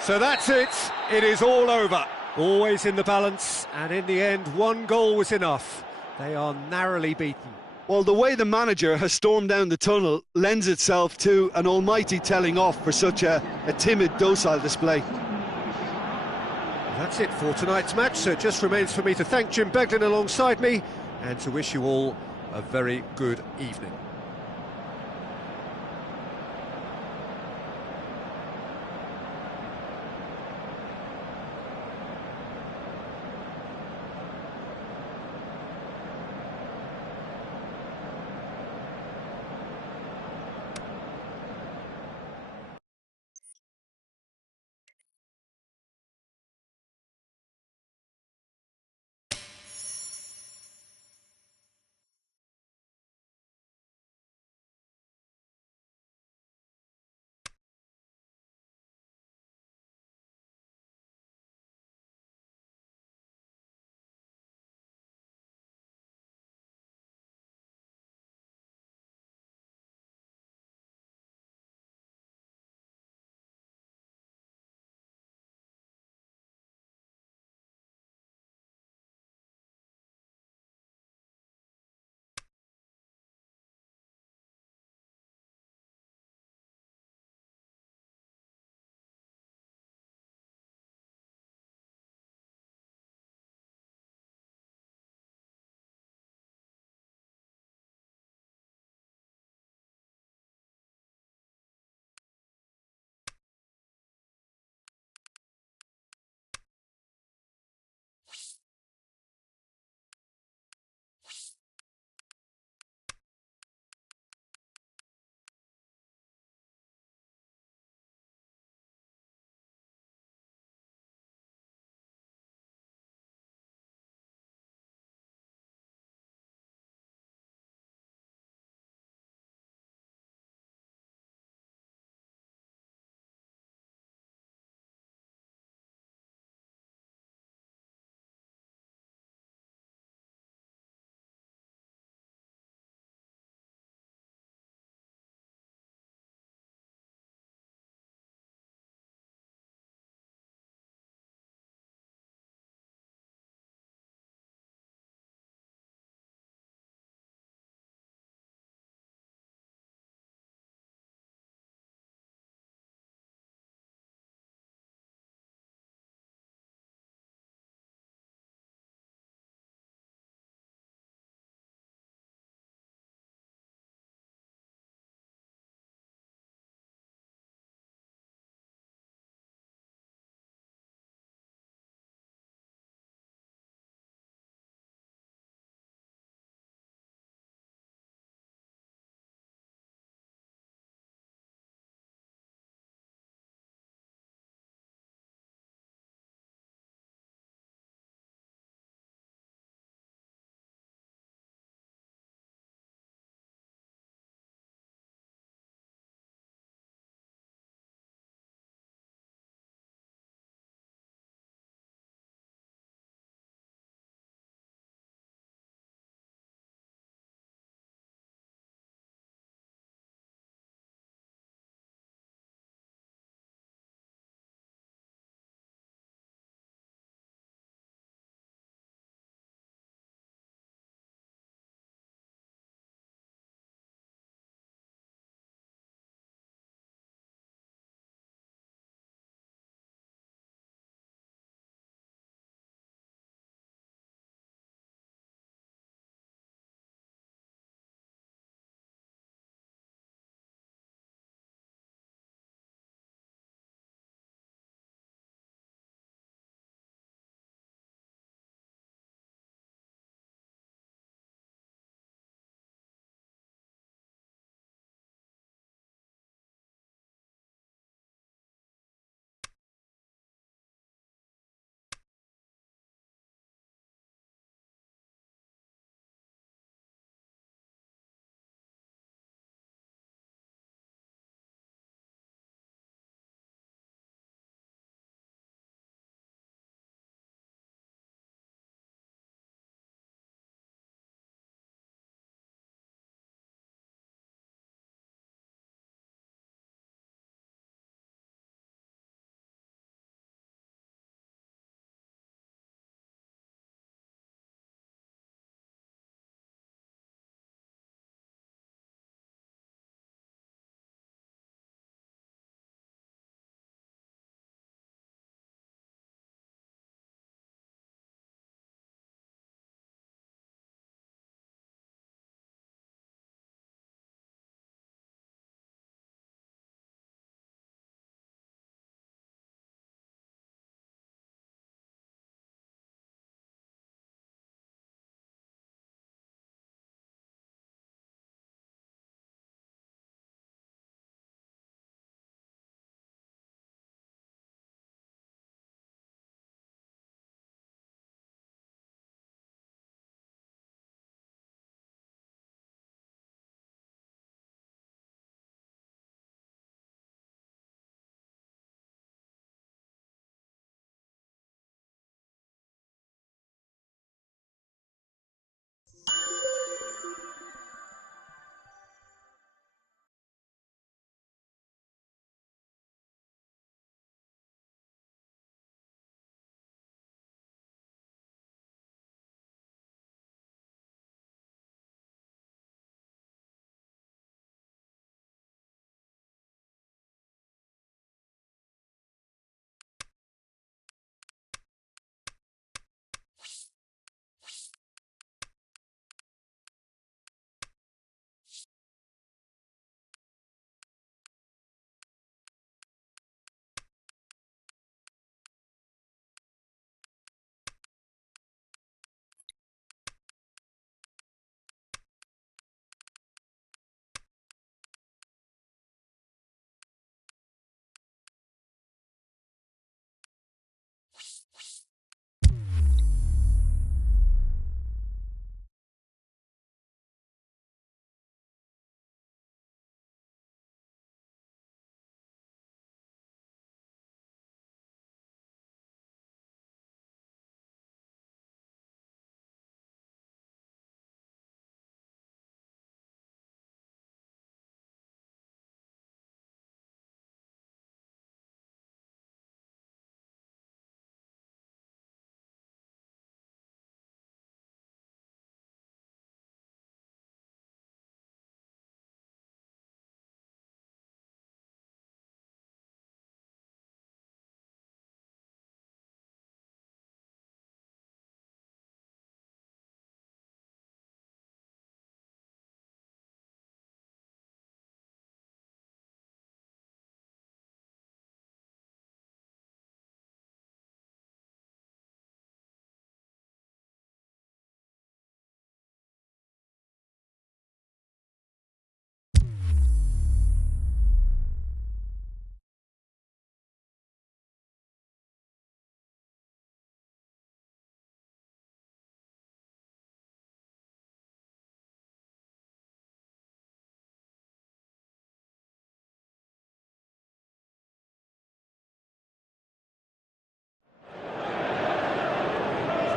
So that's it. It is all over. Always in the balance, and in the end, one goal was enough. They are narrowly beaten. Well, the way the manager has stormed down the tunnel lends itself to an almighty telling off for such a timid, docile display. That's it for tonight's match, so it just remains for me to thank Jim Beglin alongside me and to wish you all a very good evening.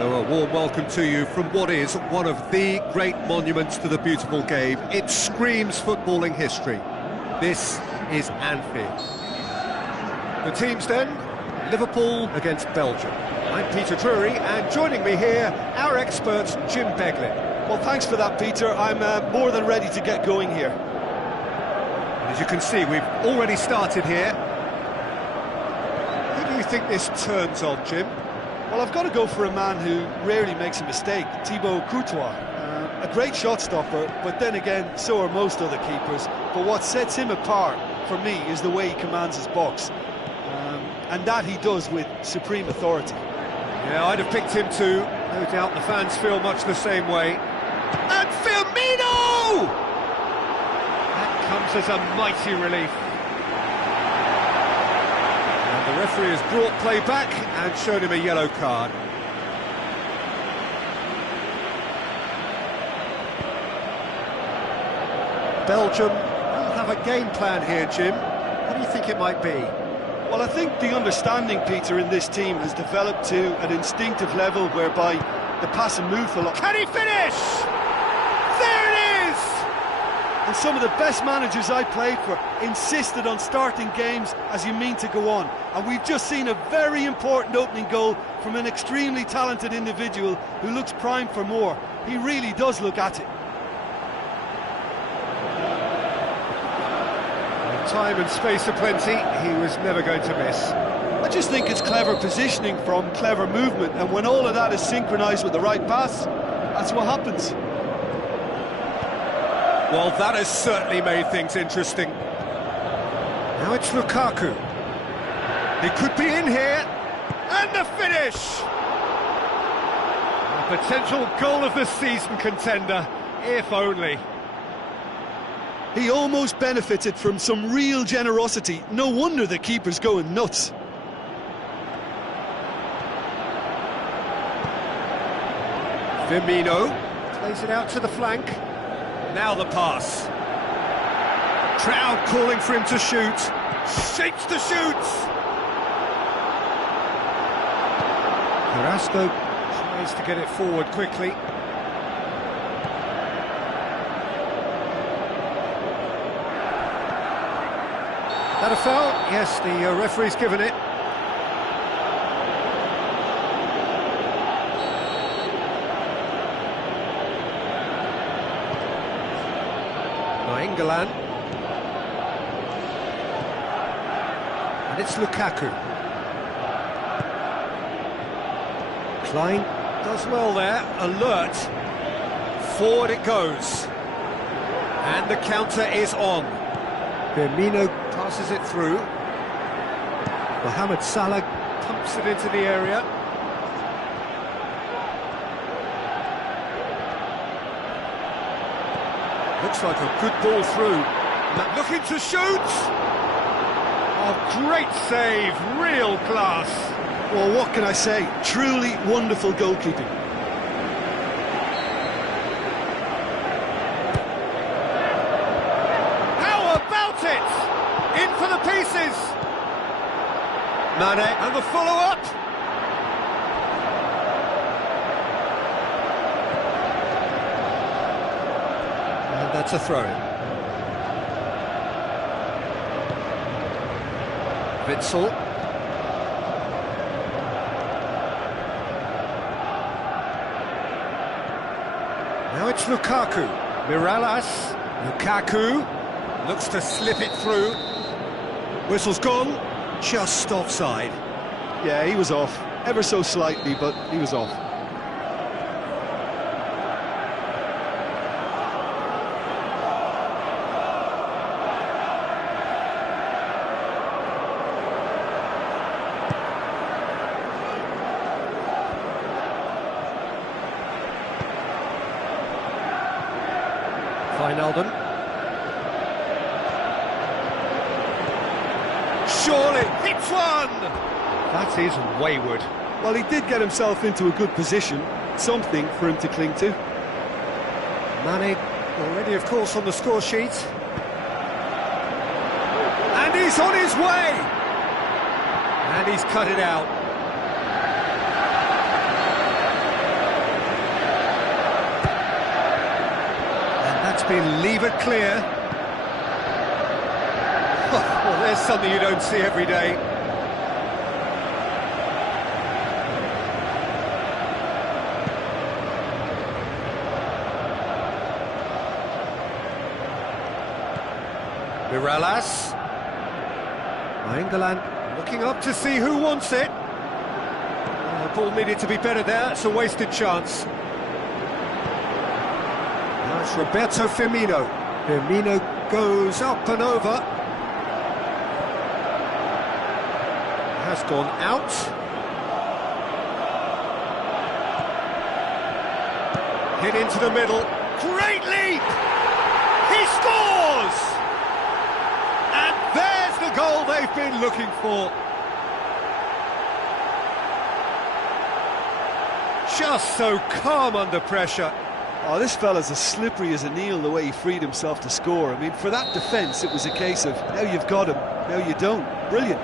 So a warm welcome to you from what is one of the great monuments to the beautiful game. It screams footballing history. This is Anfield. The teams then, Liverpool against Belgium. I'm Peter Drury, and joining me here, our expert Jim Beglin. Well, thanks for that, Peter. I'm more than ready to get going here. As you can see, we've already started here. Who do you think this turns on, Jim? Well, I've got to go for a man who rarely makes a mistake, Thibaut Courtois. A great shot stopper, but then again, so are most other keepers. But what sets him apart, for me, is the way he commands his box. And that he does with supreme authority. Yeah, I'd have picked him too. No doubt the fans feel much the same way. And Firmino! That comes as a mighty relief. And the referee has brought play back and shown him a yellow card. Belgium will have a game plan here, Jim. What do you think it might be? Well, I think the understanding, Peter, in this team has developed to an instinctive level whereby the pass and move philosophy. Can he finish? There it is! And some of the best managers I played for insisted on starting games as you mean to go on. And we've just seen a very important opening goal from an extremely talented individual who looks primed for more. He really does look at it. Time and space aplenty, he was never going to miss. I just think it's clever positioning from clever movement, and when all of that is synchronised with the right pass, that's what happens. Well, that has certainly made things interesting. Now it's Lukaku. He could be in here, and the finish! A potential goal of the season contender, if only. He almost benefited from some real generosity. No wonder the keeper's going nuts. Firmino plays it out to the flank. Now the pass. Crowd calling for him to shoot. Shapes to shoot. Carrasco tries to get it forward quickly. That a foul? Yes, the referee's given it. England. And it's Lukaku. Klein does well there, alert. Forward it goes. And the counter is on. Firmino passes it through. Mohamed Salah pumps it into the area. Looks like a good ball through. Looking to shoot! Oh, great save, real class. Well, what can I say? Truly wonderful goalkeeping. How about it? In for the pieces. Mane and the follow-up. And that's a throw-in. Witsel. Now it's Lukaku. Mirallas. Lukaku looks to slip it through. Whistle's gone. Just offside. Yeah, he was off. Ever so slightly, but he was off. Wijnaldum. Surely hits one! That is wayward. Well, he did get himself into a good position, something for him to cling to. Mane already, of course, on the score sheet. And he's on his way! And he's cut it out. been levered clear. Well, there's something you don't see every day. Mirallas. England looking up to see who wants it. The ball needed to be better there, it's a wasted chance. Now it's Roberto Firmino. Firmino goes up and over. Has gone out. Hit into the middle. Great leap! He scores! And there's the goal they've been looking for. Just so calm under pressure. Oh, this fella's as slippery as a Neil, the way he freed himself to score. I mean, for that defence, it was a case of, now you've got him, now you don't. Brilliant.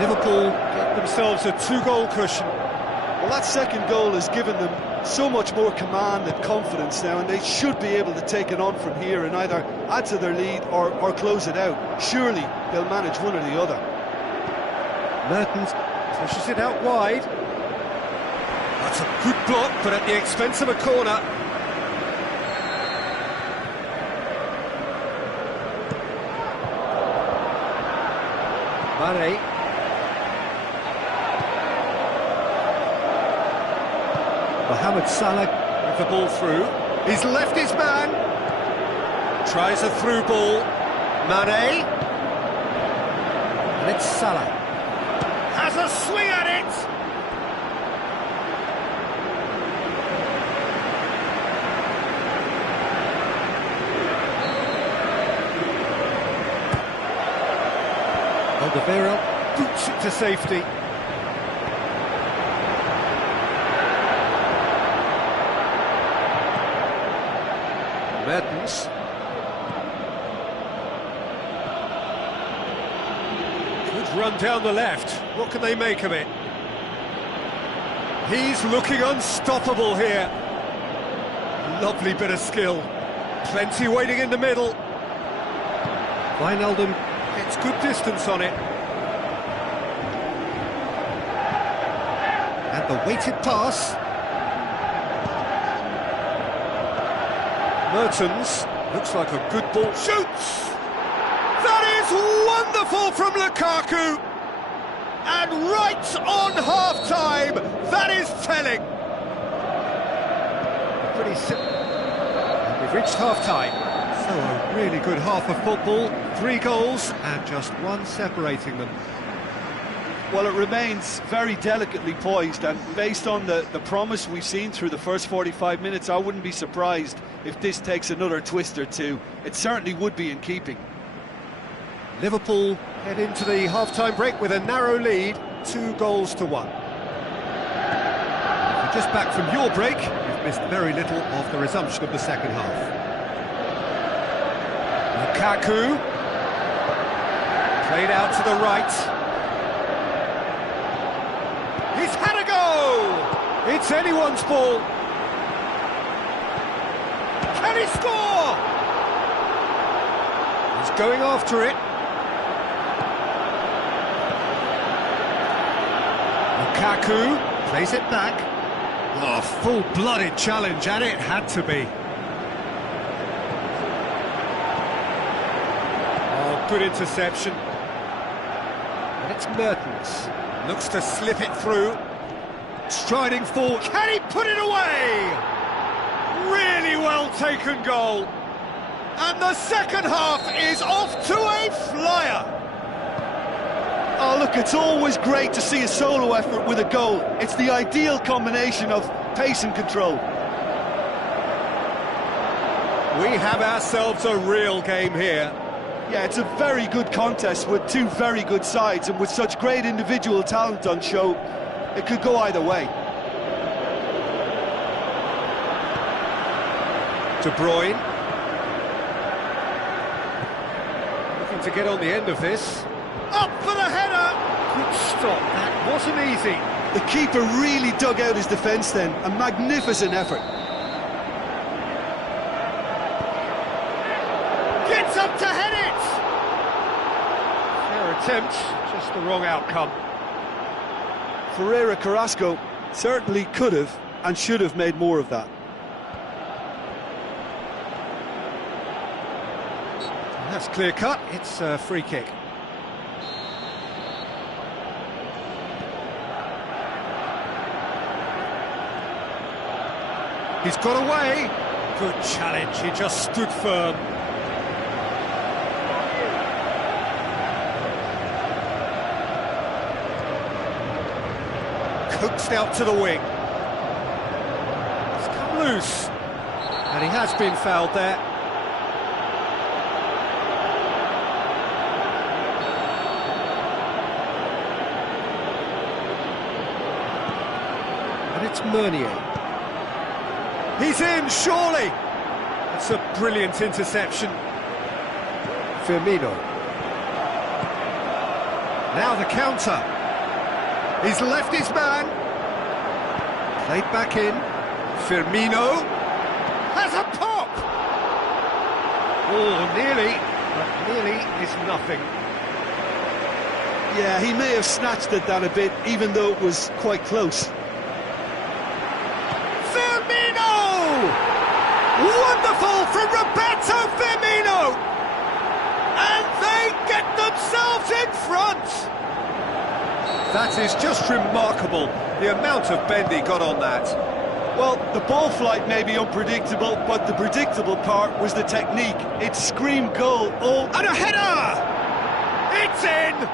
Liverpool get themselves a 2-goal cushion. Well, that second goal has given them so much more command and confidence now, and they should be able to take it on from here and either add to their lead or close it out. Surely they'll manage one or the other. Mertens pushes it out wide. That's a good block, but at the expense of a corner. Mane. Mohamed Salah with the ball through. He's left his man. Tries a through ball. Mane. And it's Salah. Has a swing at it. Alderweireld boots it to safety. Mertens. Good run down the left. What can they make of it? He's looking unstoppable here. Lovely bit of skill. Plenty waiting in the middle. Wijnaldum gets good distance on it. And the weighted pass. Mertens, looks like a good ball, shoots! That is wonderful from Lukaku! And right on half-time, that is telling! Pretty simple. And we've reached half-time. So a really good half of football, 3 goals and just 1 separating them. Well, it remains very delicately poised, and based on the promise we've seen through the first 45 minutes, I wouldn't be surprised if this takes another twist or two. It certainly would be in keeping. Liverpool head into the half-time break with a narrow lead, 2-1. If you're just back from your break, you've missed very little of the resumption of the second half. Lukaku, played out to the right. He's had a go! It's anyone's ball. Can he score? He's going after it. Lukaku plays it back. Oh, full-blooded challenge, and it had to be. Oh, good interception. And it's Mertens. Looks to slip it through. Striding forward. Can he put it away? Really well taken goal. And the second half is off to a flyer. Oh, look, it's always great to see a solo effort with a goal. It's the ideal combination of pace and control. We have ourselves a real game here. Yeah, it's a very good contest with 2 very good sides, and with such great individual talent on show, it could go either way. De Bruyne. Looking to get on the end of this. Up for the header! Good stop, that wasn't easy. The keeper really dug out his defence then, a magnificent effort. up to head it! Fair attempt, just the wrong outcome. Ferreira Carrasco certainly could have and should have made more of that. That's clear cut, it's a free kick. He's got away. Good challenge, he just stood firm. Coaxed out to the wing. It's come loose. And he has been fouled there. And it's Meunier. He's in, surely! That's a brilliant interception. Firmino. Now the counter. He's left his man. Played back in. Firmino has a pop! Oh, nearly, but nearly is nothing. Yeah, he may have snatched it down a bit, even though it was quite close. Wonderful from Roberto Firmino! And they get themselves in front! That is just remarkable, the amount of bend he got on that. Well, the ball flight may be unpredictable, but the predictable part was the technique. It screamed goal. Oh, and a header! It's in!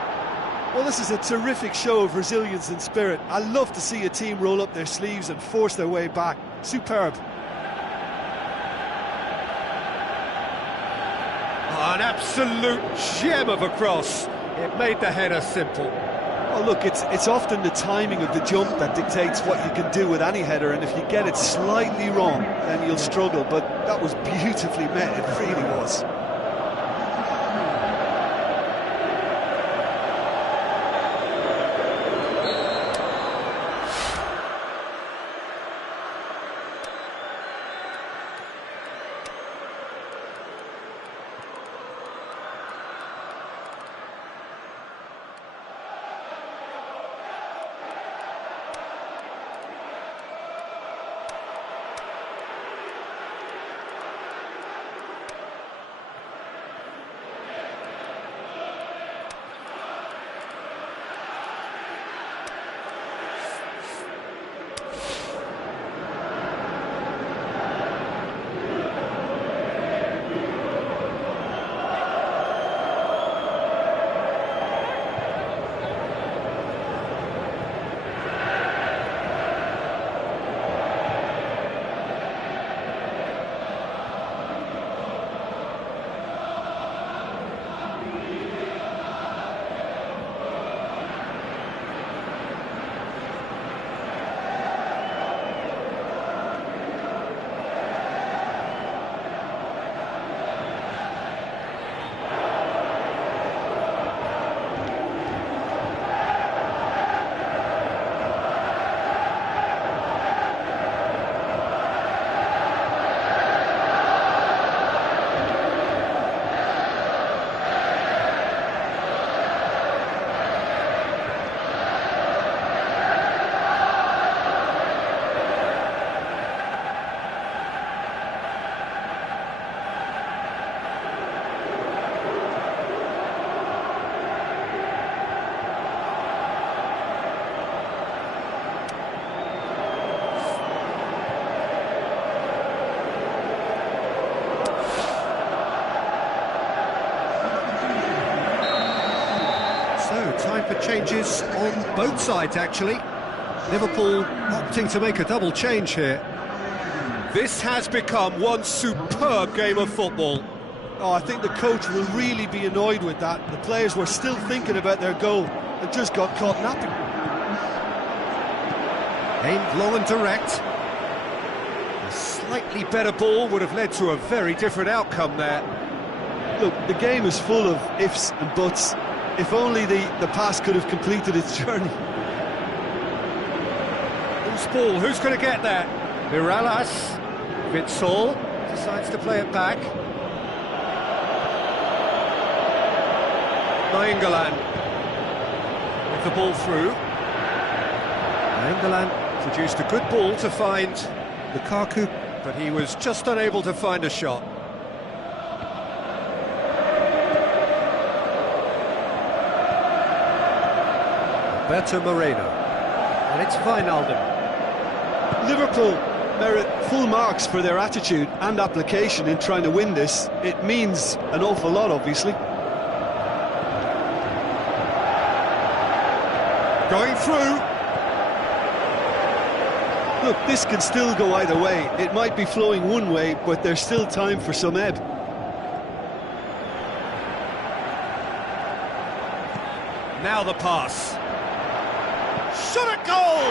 Well, this is a terrific show of resilience and spirit. I love to see a team roll up their sleeves and force their way back. Superb. An absolute gem of a cross. It made the header simple. Well, look, it's often the timing of the jump that dictates what you can do with any header, and if you get it slightly wrong, then you'll struggle. But that was beautifully met, it really was. Time for changes on both sides, actually. Liverpool opting to make a double change here. This has become one superb game of football. Oh, I think the coach will really be annoyed with that. The players were still thinking about their goal and just got caught napping. Aimed long and direct. A slightly better ball would have led to a very different outcome there. Look, the game is full of ifs and buts. If only the pass could have completed its journey. Loose ball, who's going to get that? Miralas. Vitsol decides to play it back. Nainggolan with the ball through. Nainggolan produced a good ball to find Lukaku, but he was just unable to find a shot. Alberto Moreno, and it's Wijnaldum. Liverpool merit full marks for their attitude and application in trying to win this. It means an awful lot, obviously. Going through. Look, this can still go either way. It might be flowing one way, but there's still time for some ebb. Now the pass. Shot at goal!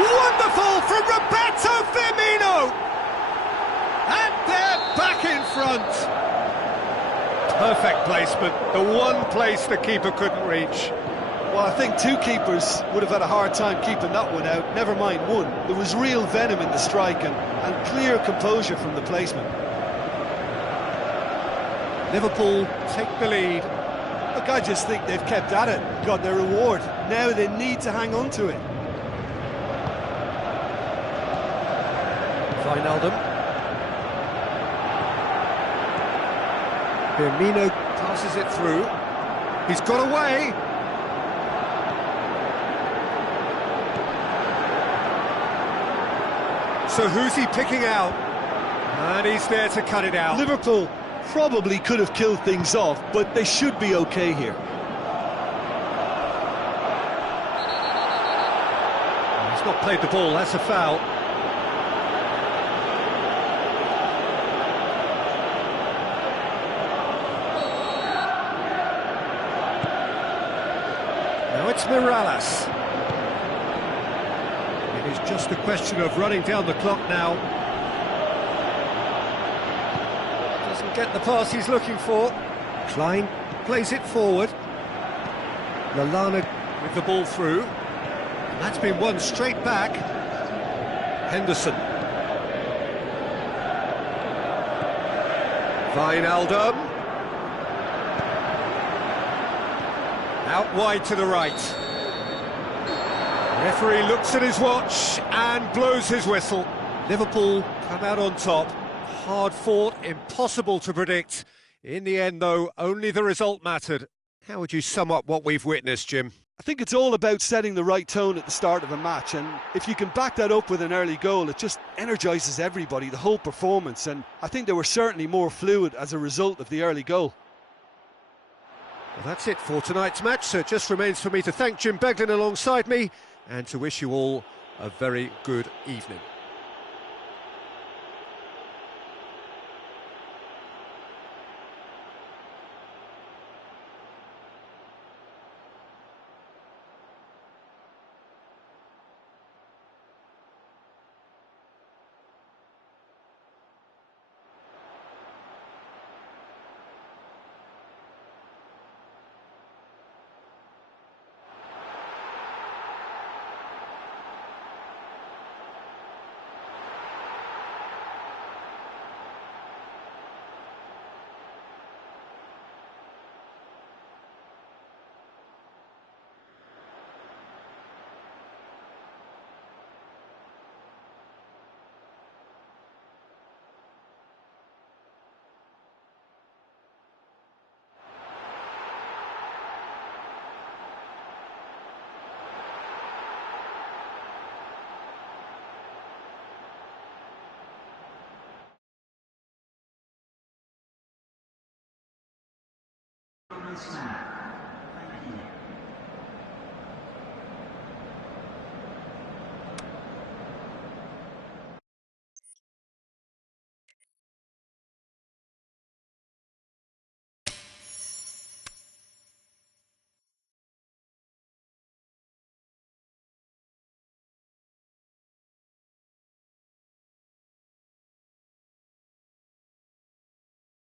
Wonderful from Roberto Firmino! And they're back in front. Perfect placement, the one place the keeper couldn't reach. Well, I think two keepers would have had a hard time keeping that one out, never mind one. There was real venom in the strike and clear composure from the placement. Liverpool take the lead. Look, I just think they've kept at it, got their reward. Now they need to hang on to it. Wijnaldum. Firmino passes it through. He's got away. So who's he picking out? And he's there to cut it out. Liverpool probably could have killed things off, but they should be okay here. He's not played the ball, that's a foul. Now it's Mirallas. It is just a question of running down the clock now. Doesn't get the pass he's looking for. Klein plays it forward. Lallana with the ball through. And that's been won straight back. Henderson. Wijnaldum. Out wide to the right. Referee looks at his watch and blows his whistle. Liverpool come out on top. Hard fought, impossible to predict. In the end, though, only the result mattered. How would you sum up what we've witnessed, Jim? I think it's all about setting the right tone at the start of a match, and if you can back that up with an early goal, it just energises everybody, the whole performance, and I think they were certainly more fluid as a result of the early goal. Well, that's it for tonight's match, so it just remains for me to thank Jim Beglin alongside me and to wish you all a very good evening. Snap.